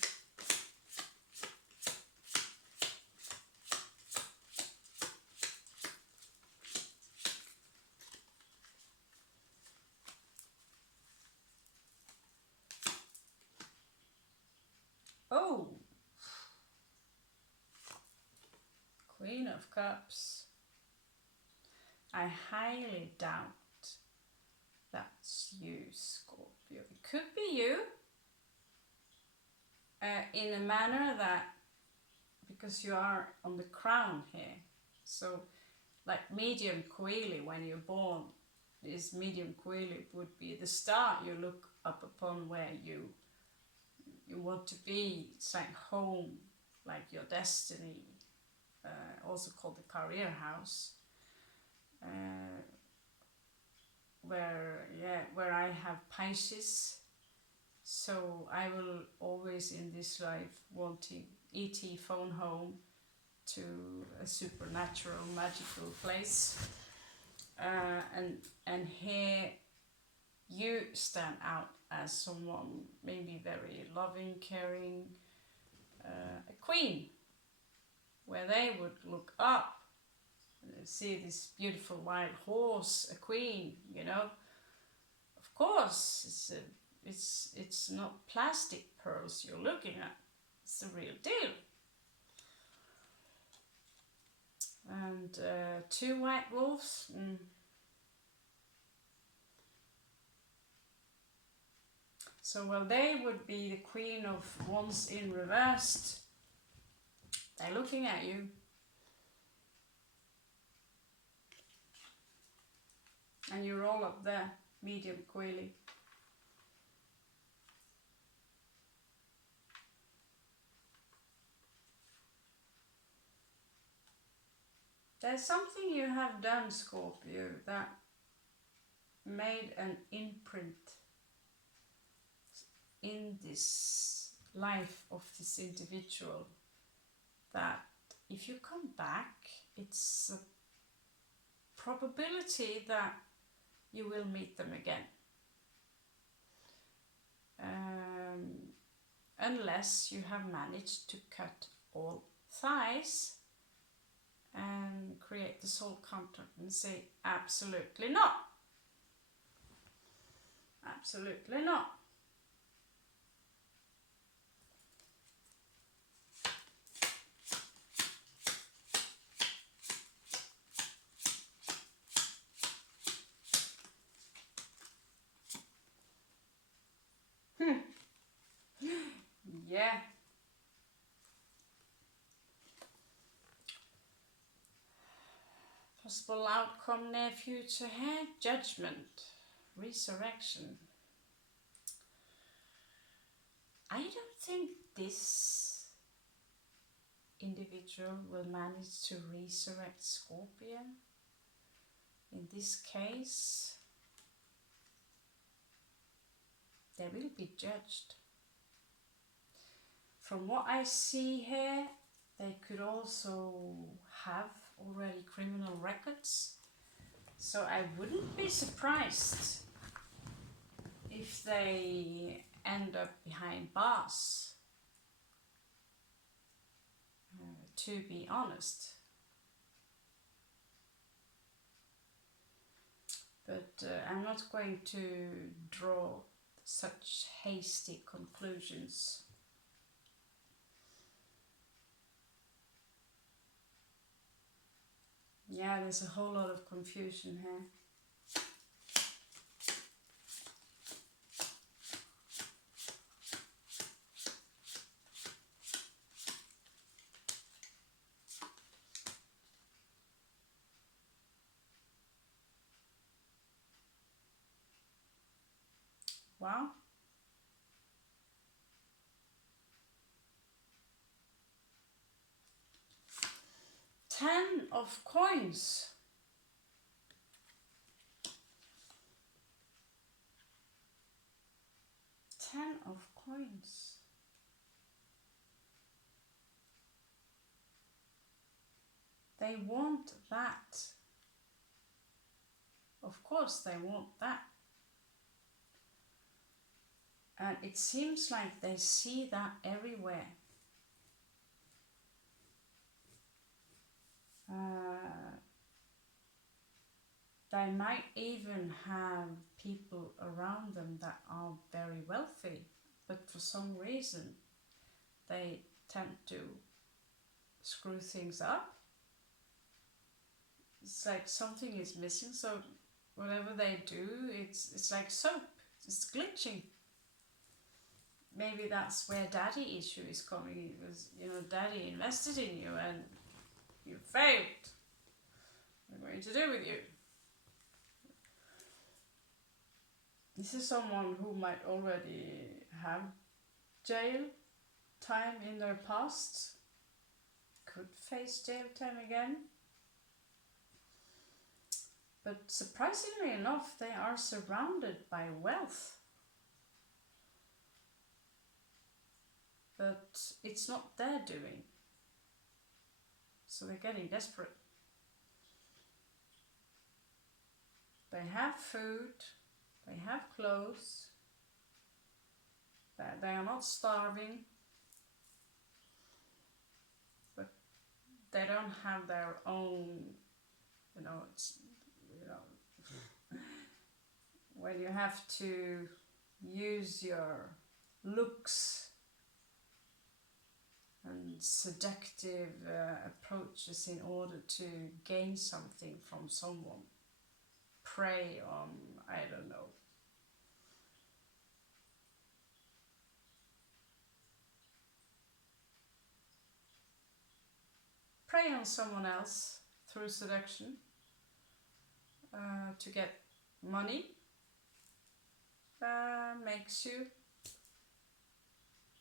Oh! Queen of Cups. I highly doubt that's you, Scorpio. It could be you in a manner that, because you are on the crown here, so like medium coeli when you're born, this medium coeli would be the star you look up upon, where you want to be. It's like home, like your destiny, also called the career house. Where I have Pisces, so I will always in this life wanting ET phone home to a supernatural magical place, and here you stand out as someone maybe very loving, caring, a queen, where they would look up see this beautiful wild horse, a queen, you know. Of course, it's not plastic pearls you're looking at. It's the real deal. And 2 white wolves. So, well, they would be the Queen of Wands in reversed. They're looking at you. And you're all up there, medium coily. There's something you have done, Scorpio, that made an imprint in this life of this individual, that if you come back, it's a probability that you will meet them again. Unless you have managed to cut all ties and create the soul contract and say, absolutely not. Absolutely not. Yeah. Possible outcome near future here, judgment, resurrection. I don't think this individual will manage to resurrect Scorpio. In this case, they will be judged. From what I see here, they could also have already criminal records. So I wouldn't be surprised if they end up behind bars, to be honest. But I'm not going to draw such hasty conclusions. Yeah, there's a whole lot of confusion here. Wow. 10 of coins. Ten of coins. They want that. Of course they want that. And it seems like they see that everywhere. They might even have people around them that are very wealthy, but for some reason they tend to screw things up. It's like something is missing, so whatever they do, it's like soap, it's glitching. Maybe that's where daddy issue is coming. It was, you know, daddy invested in you and you failed. What are we going to do with you? This is someone who might already have jail time in their past. Could face jail time again. But surprisingly enough, they are surrounded by wealth. But it's not their doing. So they're getting desperate. They have food, they have clothes, they are not starving, but they don't have their own, you know, it's, you know, when you have to use your looks and seductive approaches in order to gain something from someone. Prey on, I don't know. Prey on someone else through seduction to get money makes you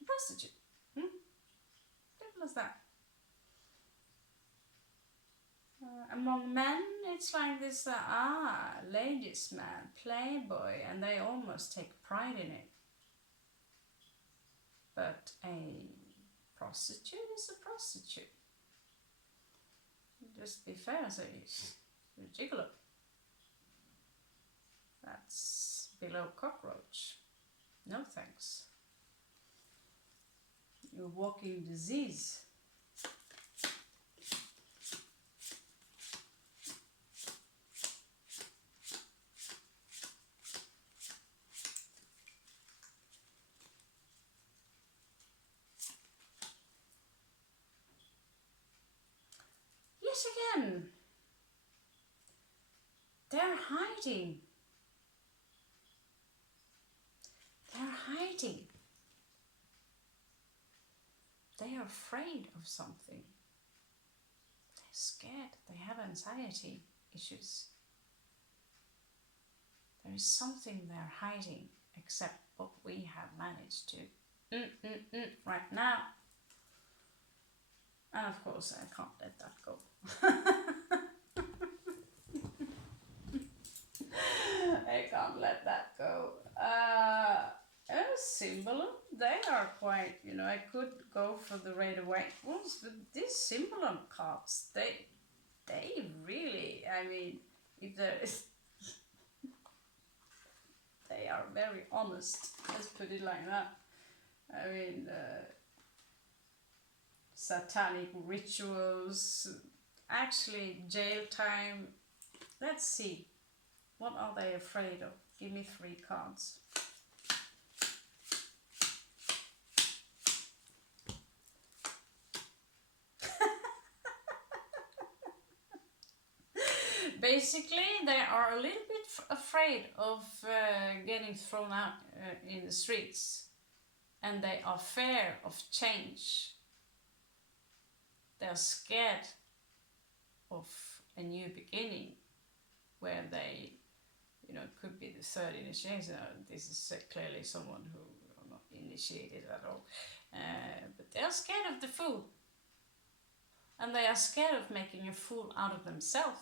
a prostitute. Simple as that. Among men, it's like this, ladies man, playboy, and they almost take pride in it. But a prostitute is a prostitute. Just be fair, so you're a gigolo. That's below cockroach. No thanks. You're walking disease. Again, they're hiding. They're hiding. They are afraid of something. They're scared. They have anxiety issues. There is something they're hiding, except what we have managed to right now. And of course, I can't let that go. I can't let that go. A symbol, they are quite, you know, I could go for the red and white ones, but these symbol cards, they really, I mean, if there is, they are very honest, let's put it like that. I mean, satanic rituals, actually jail time. Let's see, what are they afraid of? Give me 3 cards. Basically, they are a little bit afraid of getting thrown out in the streets, and they are fear of change. They are scared of a new beginning, where they, you know, it could be the 3rd initiation. This is clearly someone who are not initiated at all, but they are scared of the fool. And they are scared of making a fool out of themselves.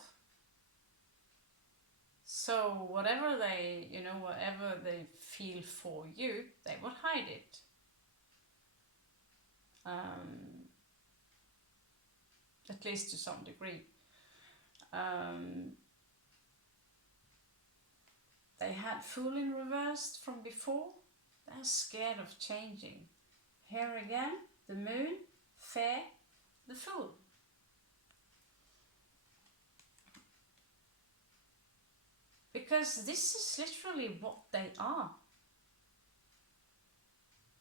So whatever they, whatever they feel for you, they will hide it. At least to some degree. They had fool in reversed from before. They're scared of changing. Here again, the moon, fair, the fool. Because this is literally what they are.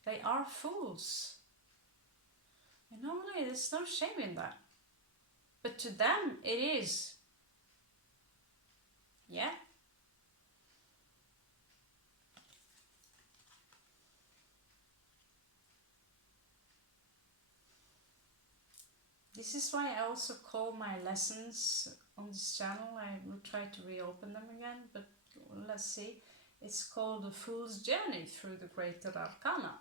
They are fools. And normally there's no shame in that. But to them it is. Yeah. This is why I also call my lessons on this channel. I will try to reopen them again, but let's see. It's called The Fool's Journey Through the Greater Arcana.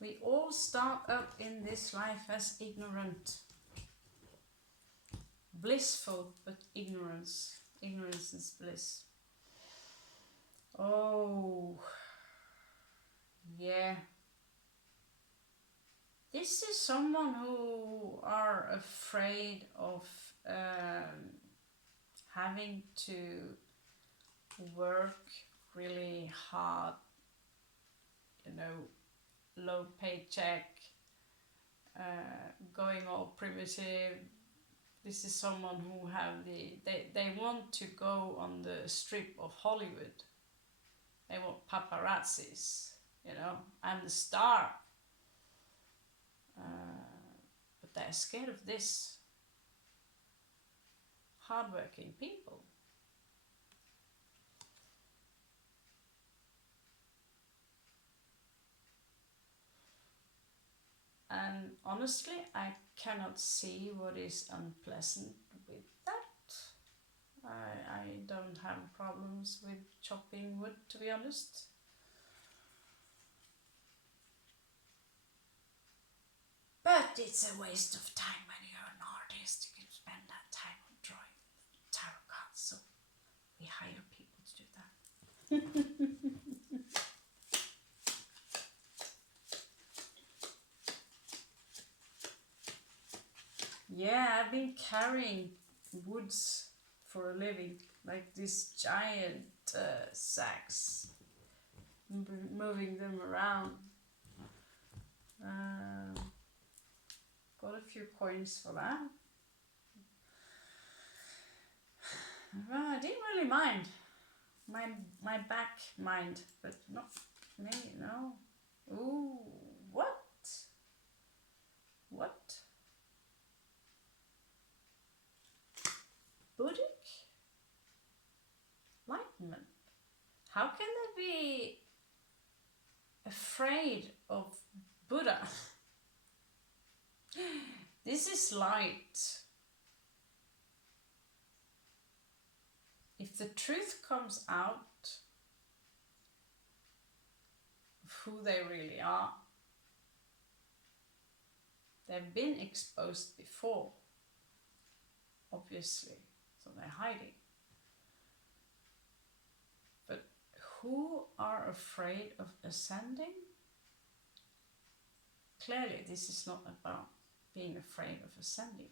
We all start up in this life as ignorant. Blissful, but ignorance. Ignorance is bliss. Oh, yeah. This is someone who are afraid of having to work really hard, low paycheck, going all primitive. This is someone who have they want to go on the strip of Hollywood. They want paparazzis, I'm the star. But they're scared of this. Hardworking people. And honestly, I cannot see what is unpleasant with that. I don't have problems with chopping wood, to be honest. But it's a waste of time when you're an artist. You can spend that time on drawing tarot cards. So we hire people to do that. Yeah, I've been carrying woods for a living, like these giant sacks, moving them around. Got a few coins for that. I didn't really mind. My back mind, but not me, no. Ooh, what? What? Buddhic enlightenment. How can they be afraid of Buddha? This is light. If the truth comes out of who they really are, they've been exposed before, obviously, so they're hiding. But who are afraid of ascending? Clearly, this is not about being afraid of ascending.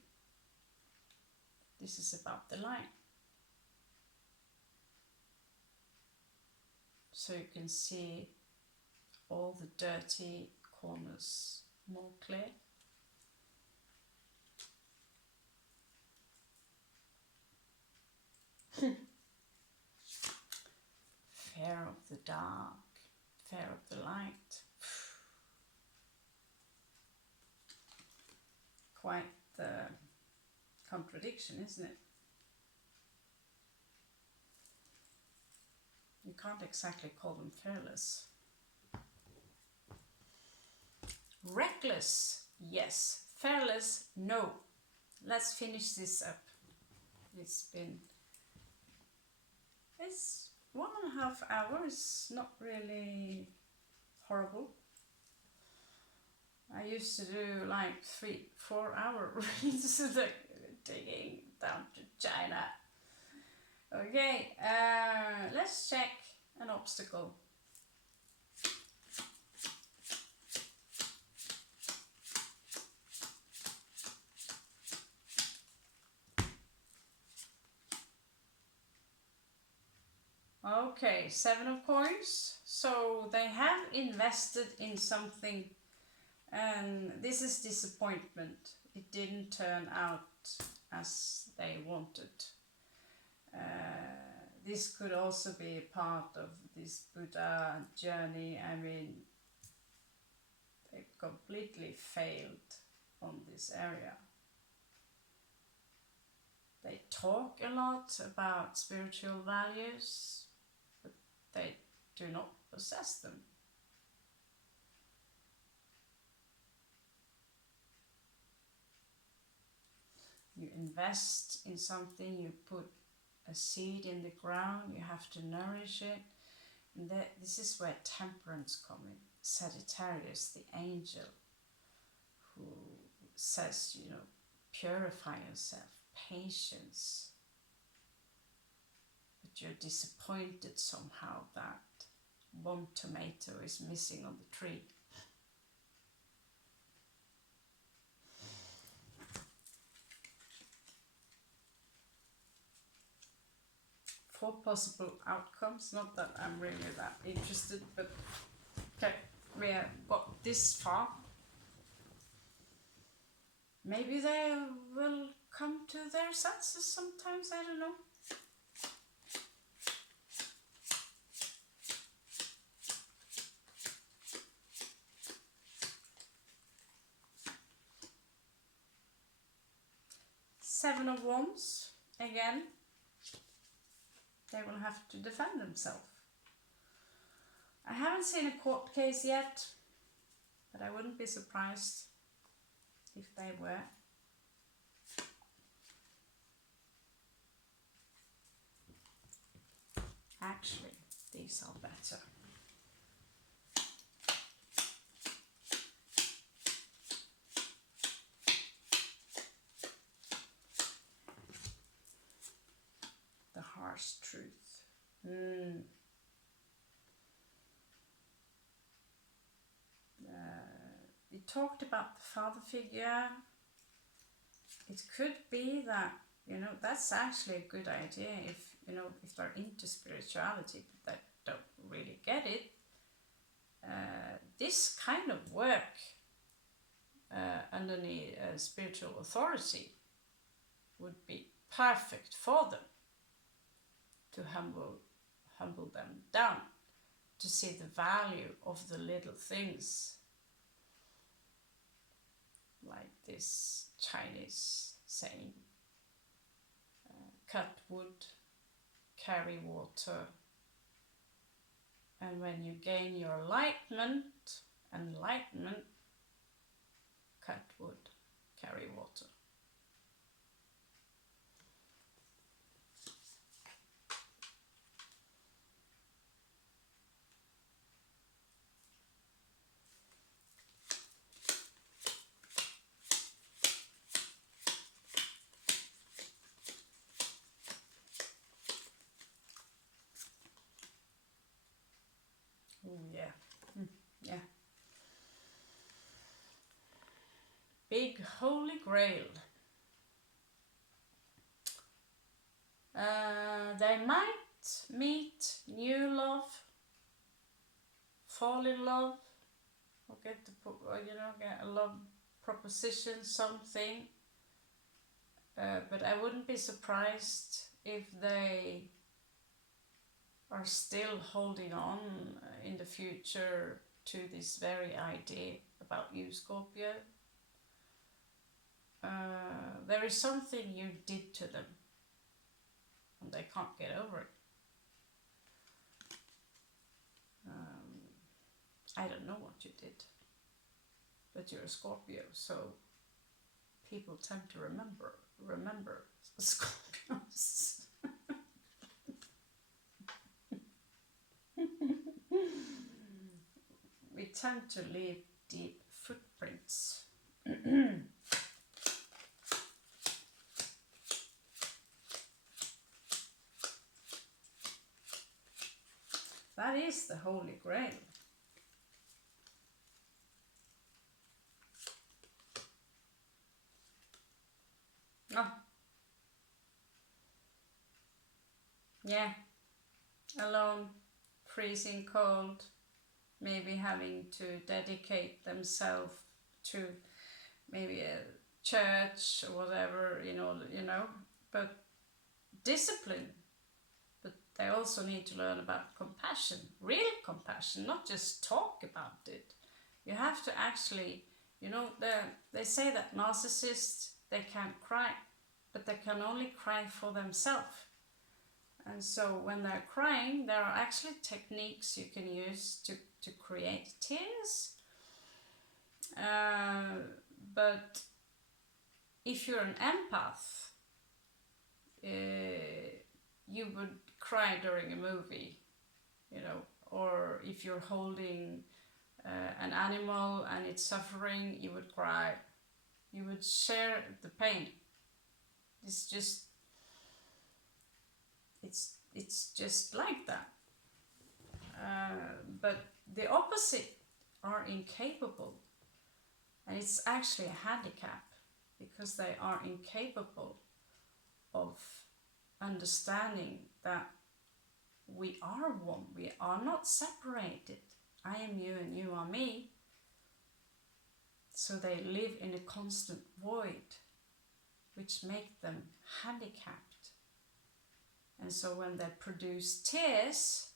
This is about the light. So you can see all the dirty corners more clear. Fear of the dark, fear of the light. Quite the contradiction, isn't it? You can't exactly call them fearless. Reckless, yes. Fearless, no. Let's finish this up. It's 1.5 hours, not really horrible. I used to do like 3-4 hour reads, like digging down to China. Okay, let's check an obstacle. Okay, 7 of coins. So they have invested in something, and this is disappointment. It didn't turn out as they wanted. This could also be a part of this Buddha journey. I mean, they completely failed on this area. They talk a lot about spiritual values, but they do not possess them. You invest in something, you put a seed in the ground, you have to nourish it. And this is where temperance comes in. Sagittarius, the angel, who says, you know, purify yourself, patience. But you're disappointed somehow that one tomato is missing on the tree. Four possible outcomes, not that I'm really that interested, but okay, we have got this far. Maybe they will come to their senses sometimes, I don't know. Seven of Wands, again. They will have to defend themselves. I haven't seen a court case yet, but I wouldn't be surprised if they were. Actually, these are better. The harsh truth. We talked about the father figure. It could be that, you know, that's actually a good idea if, you know, if they're into spirituality but they don't really get it. This kind of work underneath a spiritual authority would be perfect for them, to humble them down, to see the value of the little things, like this Chinese saying, cut wood, carry water, and when you gain your enlightenment, cut wood, carry water. Oh yeah, yeah. Big Holy Grail. They might meet new love, fall in love, or get a love proposition, something. But I wouldn't be surprised if they are still holding on in the future to this very idea about you, Scorpio. There is something you did to them and they can't get over it. I don't know what you did, but you're a Scorpio, so people tend to remember Scorpios. tend to leave deep footprints. That is the Holy Grail. Oh. Yeah. Alone, freezing cold, maybe having to dedicate themselves to maybe a church or whatever, you know, but discipline. But they also need to learn about compassion, real compassion, not just talk about it. You have to actually, you know, they say that narcissists, they can't cry, but they can only cry for themselves. And so when they're crying, there are actually techniques you can use to create tears. But if you're an empath, you would cry during a movie, you know, or if you're holding an animal and it's suffering, you would cry. You would share the pain. It's just like that. But the opposite are incapable, and it's actually a handicap because they are incapable of understanding that we are one. We are not separated. I am you and you are me. So they live in a constant void, which make them handicapped. And so when they produce tears,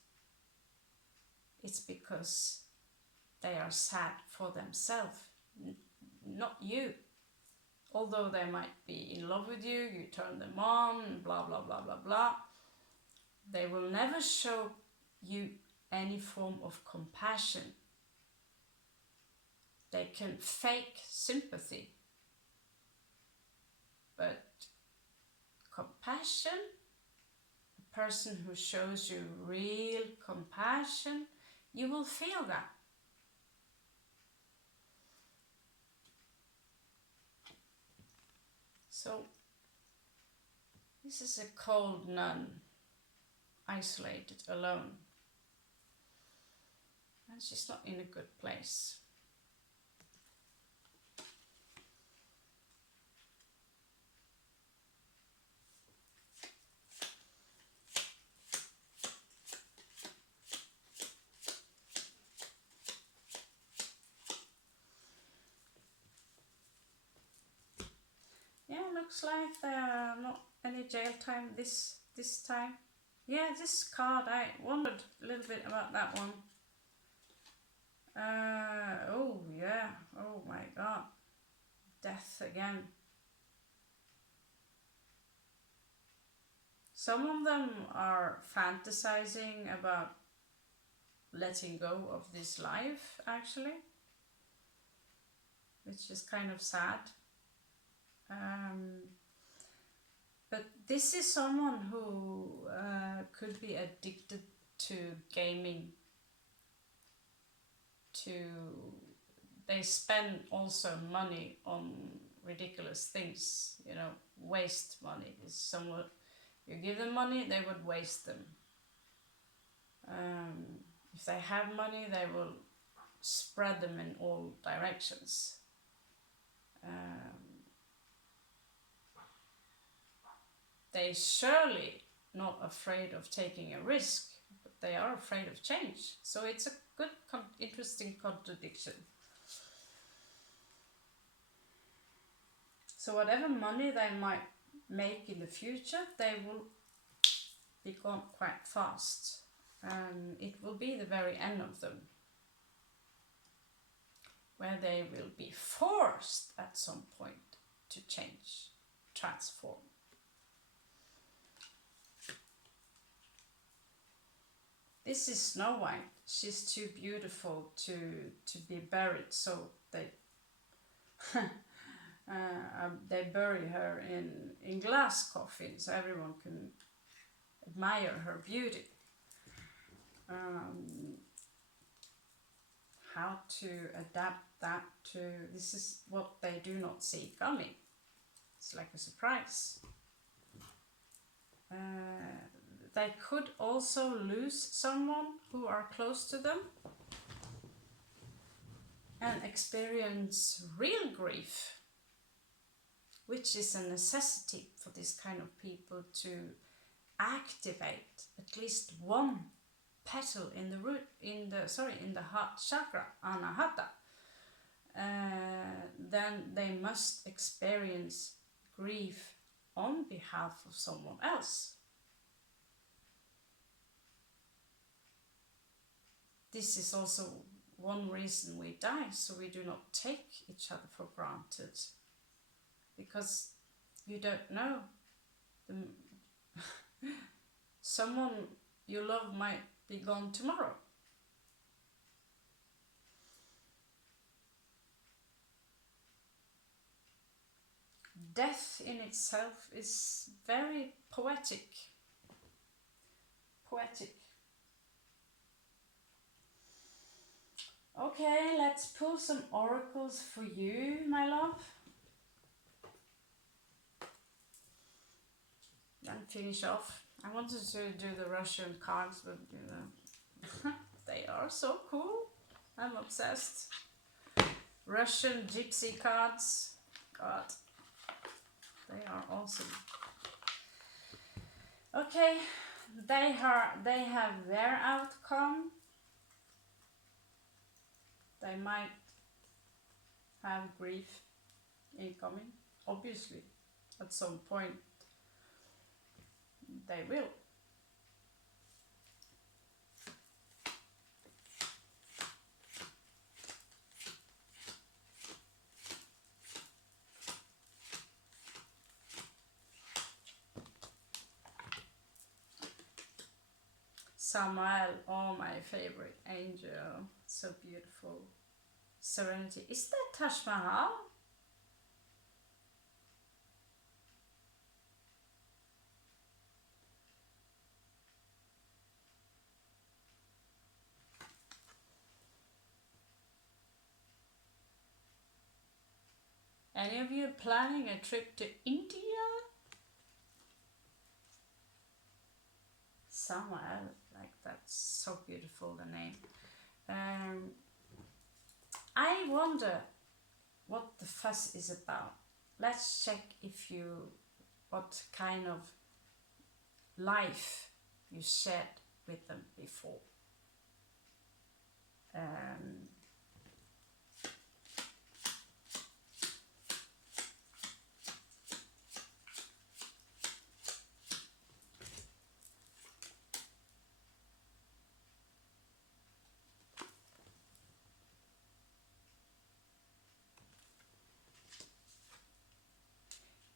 it's because they are sad for themselves, not you. Although they might be in love with you, you turn them on, blah, blah, blah, blah, blah. They will never show you any form of compassion. They can fake sympathy. But compassion, a person who shows you real compassion, you will feel that. So, this is a cold nun, isolated, alone. And she's not in a good place. Yeah, looks like there are not any jail time this time. Yeah, this card, I wondered a little bit about that one. Oh yeah, oh my god. Death again. Some of them are fantasizing about letting go of this life, actually, which is kind of sad. But this is someone who could be addicted to gaming. They spend also money on ridiculous things, you know, waste money. Is someone, you give them money, they would waste them. If they have money, they will spread them in all directions. They surely not afraid of taking a risk, but they are afraid of change. So it's a good, interesting contradiction. So whatever money they might make in the future, they will be gone quite fast. It will be the very end of them, where they will be forced at some point to change, transform. This is Snow White. She's too beautiful to be buried, so they they bury her in glass coffins so everyone can admire her beauty. how to adapt that to, this is what they do not see coming. It's like a surprise. They could also lose someone who are close to them and experience real grief, which is a necessity for this kind of people to activate at least one petal in the root, in the heart chakra, anahata. Then they must experience grief on behalf of someone else. This is also one reason we die, so we do not take each other for granted, because you don't know. Someone you love might be gone tomorrow. Death in itself is very poetic. Okay, let's pull some oracles for you, my love. Then finish off. I wanted to do the Russian cards, but you know, they are so cool. I'm obsessed. Russian gypsy cards. God, they are awesome. Okay, they have their outcome. They might have grief incoming, obviously. At some point they will. Samael, oh, my favorite angel, so beautiful. Serenity. Is that Taj Mahal? Any of you planning a trip to India? Samael, like that's so beautiful, the name. I wonder what the fuss is about. Let's check what kind of life you shared with them before.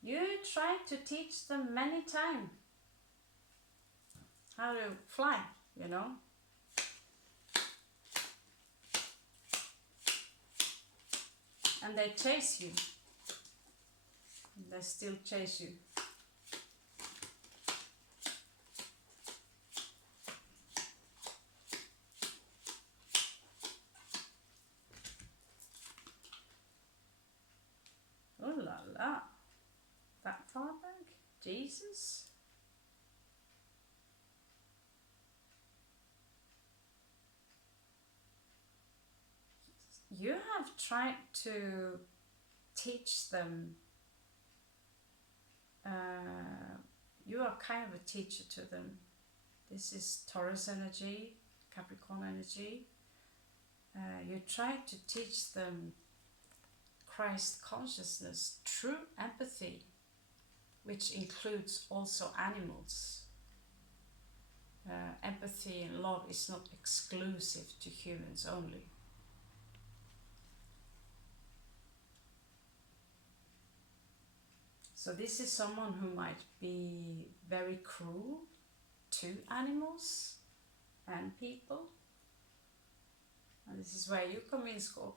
You try to teach them many times how to fly, you know. And they chase you. They still chase you. Oh la la. That far back? Jesus. You have tried to teach them. You are kind of a teacher to them. This is Taurus energy, Capricorn energy. You try to teach them Christ consciousness, true empathy, which includes also animals. Empathy and love is not exclusive to humans only. So this is someone who might be very cruel to animals and people. And this is where you come in, Scorp.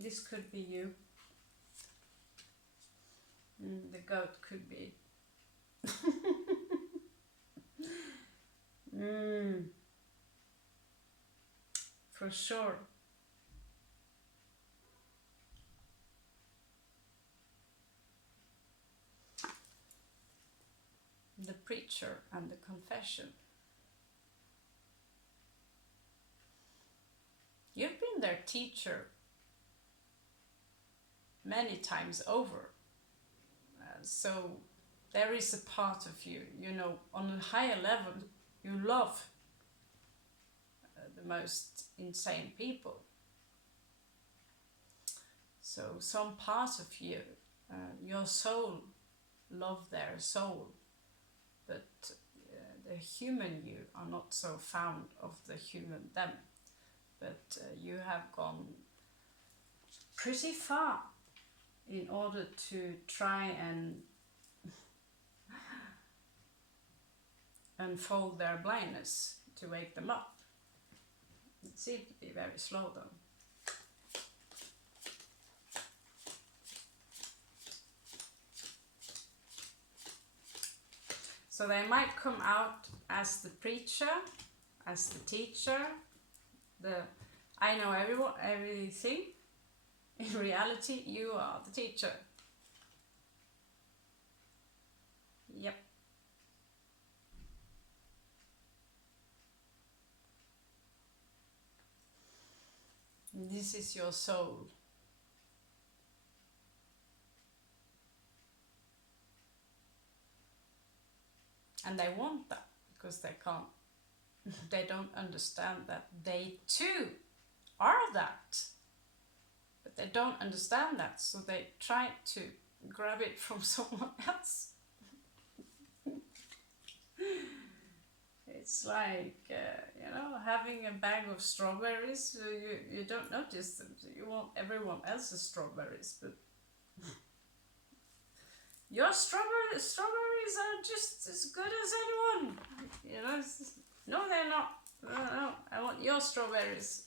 This could be you. The goat could be. For sure. The preacher and the confession. You've been their teacher many times over. So there is a part of you, you know, on a higher level, you love the most insane people. So some part of you, your soul, love their soul, but the human you are not so fond of the human them. But you have gone pretty far in order to try and unfold their blindness, to wake them up. It seems to be very slow though. So they might come out as the preacher, as the teacher, I know everything. In reality, you are the teacher. Yep. This is your soul. And they want that because they can't, they don't understand that they too are that. But they don't understand that, so they try to grab it from someone else. It's like, you know, having a bag of strawberries, you don't notice them. You want everyone else's strawberries, but your strawberries are just as good as anyone. You know, no, they're not. No, I want your strawberries.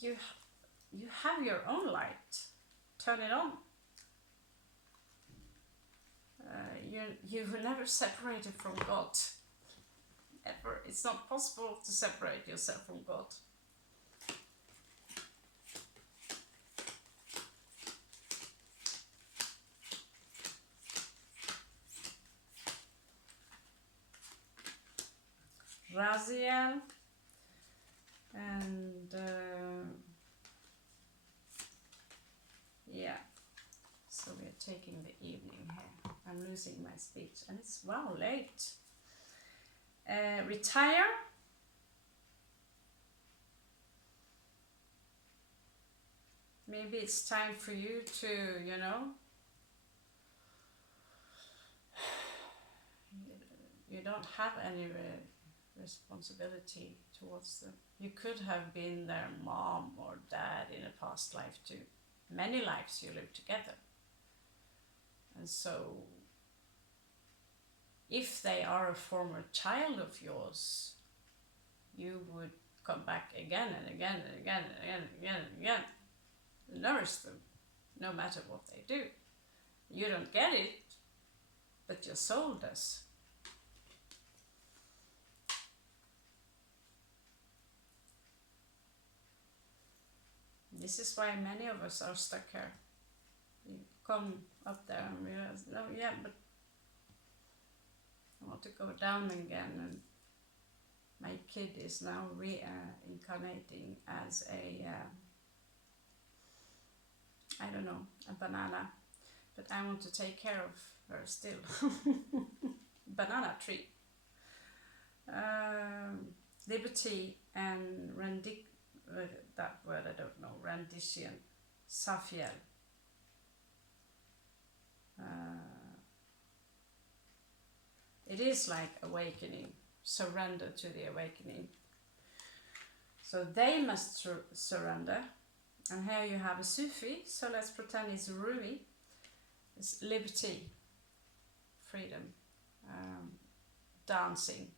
You have your own light. Turn it on. You were never separated from God. Ever. It's not possible to separate yourself from God. Raziel and yeah, so we're taking the evening here. I'm losing my speech and it's wow late. Retire. Maybe it's time for you to, you know, you don't have any responsibility towards them. You could have been their mom or dad in a past life too. Many lives you lived together. And so if they are a former child of yours, you would come back again and again and again and again and again and again. Nourish them, no matter what they do. You don't get it, but your soul does. This is why many of us are stuck here. You come up there and realize, no, yeah, but I want to go down again, and my kid is now reincarnating as a, I don't know, a banana, but I want to take care of her still. Banana tree. Liberty and that word I don't know, rendition, Safiel. It is like awakening, surrender to the awakening. So they must surrender. And here you have a Sufi, so let's pretend it's Rumi. It's liberty, freedom, dancing.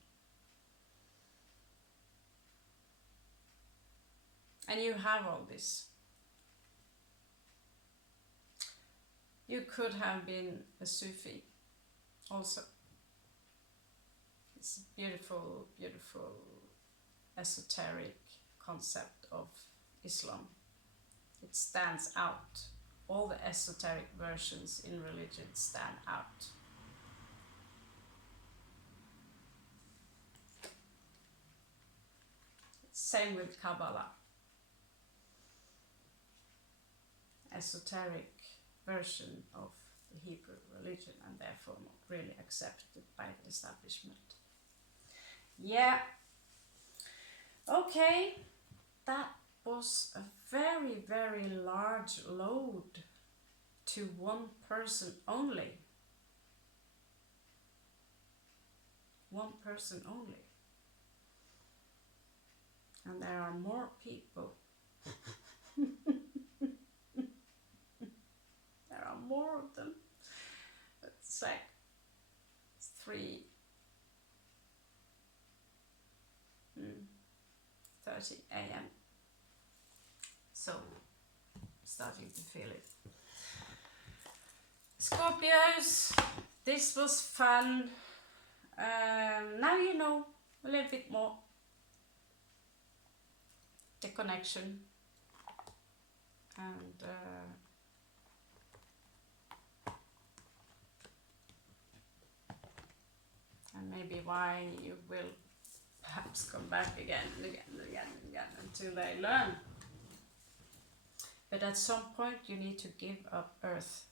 And you have all this. You could have been a Sufi also. It's a beautiful, beautiful esoteric concept of Islam. It stands out. All the esoteric versions in religion stand out. Same with Kabbalah. Esoteric version of the Hebrew religion, and therefore not really accepted by the establishment. Yeah. Okay. That was a very, very large load to one person only. One person only. And there are more people. There are more of them. It's like 3:30 a.m. So, starting to feel it. Scorpios, this was fun. Now you know a little bit more the connection and maybe why you will perhaps come back again and again and again and again until they learn. But at some point you need to give up Earth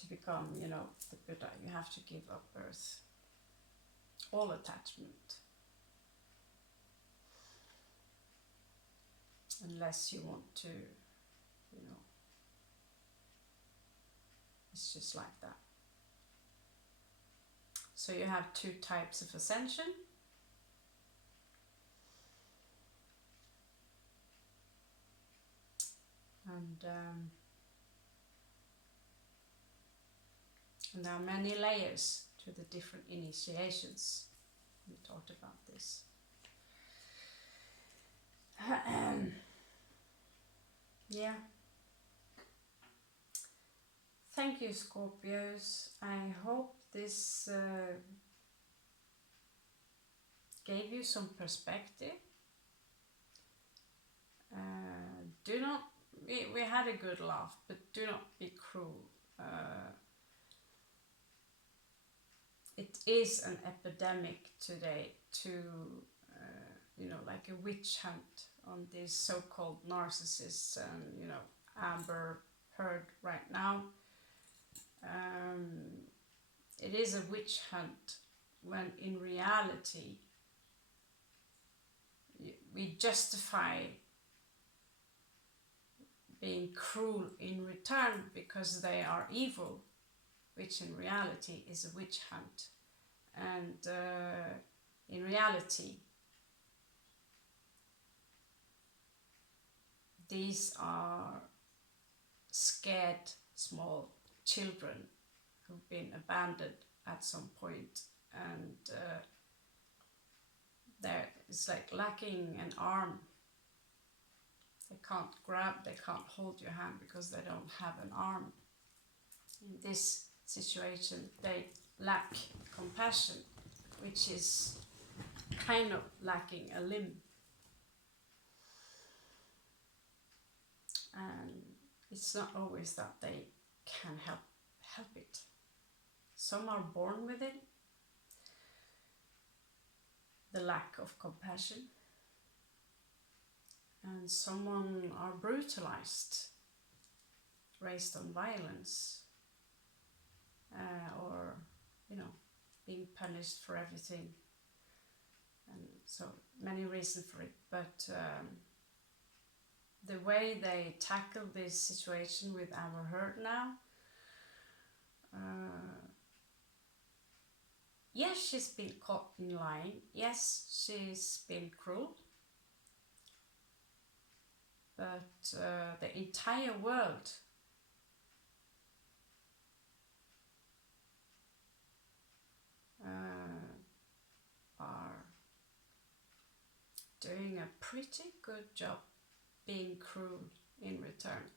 to become, you know, the Buddha. You have to give up Earth. All attachment. Unless you want to, you know, it's just like that. So you have two types of ascension. And there are many layers to the different initiations. We talked about this. Yeah. Thank you, Scorpios. I hope this gave you some perspective. Do not, we had a good laugh, but do not be cruel. It is an epidemic today to, you know, like a witch hunt on these so-called narcissists and, you know, Amber Heard right now. It is a witch hunt when in reality we justify being cruel in return because they are evil, which in reality is a witch hunt. And in reality, these are scared small children who've been abandoned at some point, and it's like lacking an arm. They can't grab, they can't hold your hand because they don't have an arm. In this situation, they lack compassion, which is kind of lacking a limb. And it's not always that they can help it. Some are born with it, the lack of compassion, and some are brutalized, raised on violence, or, you know, being punished for everything, and so many reasons for it. But the way they tackle this situation with Amber Heard now, yes, she's been caught in lying. Yes, she's been cruel. But the entire world are doing a pretty good job being cruel in return.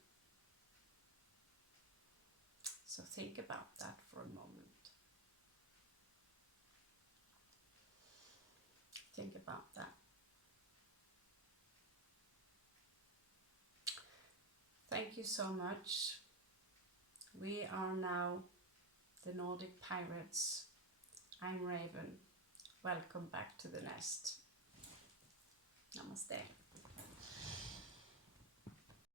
So think about that for a moment. Think about that. Thank you so much. We are now the Nordic Pirates. I'm Raven. Welcome back to the nest. Namaste.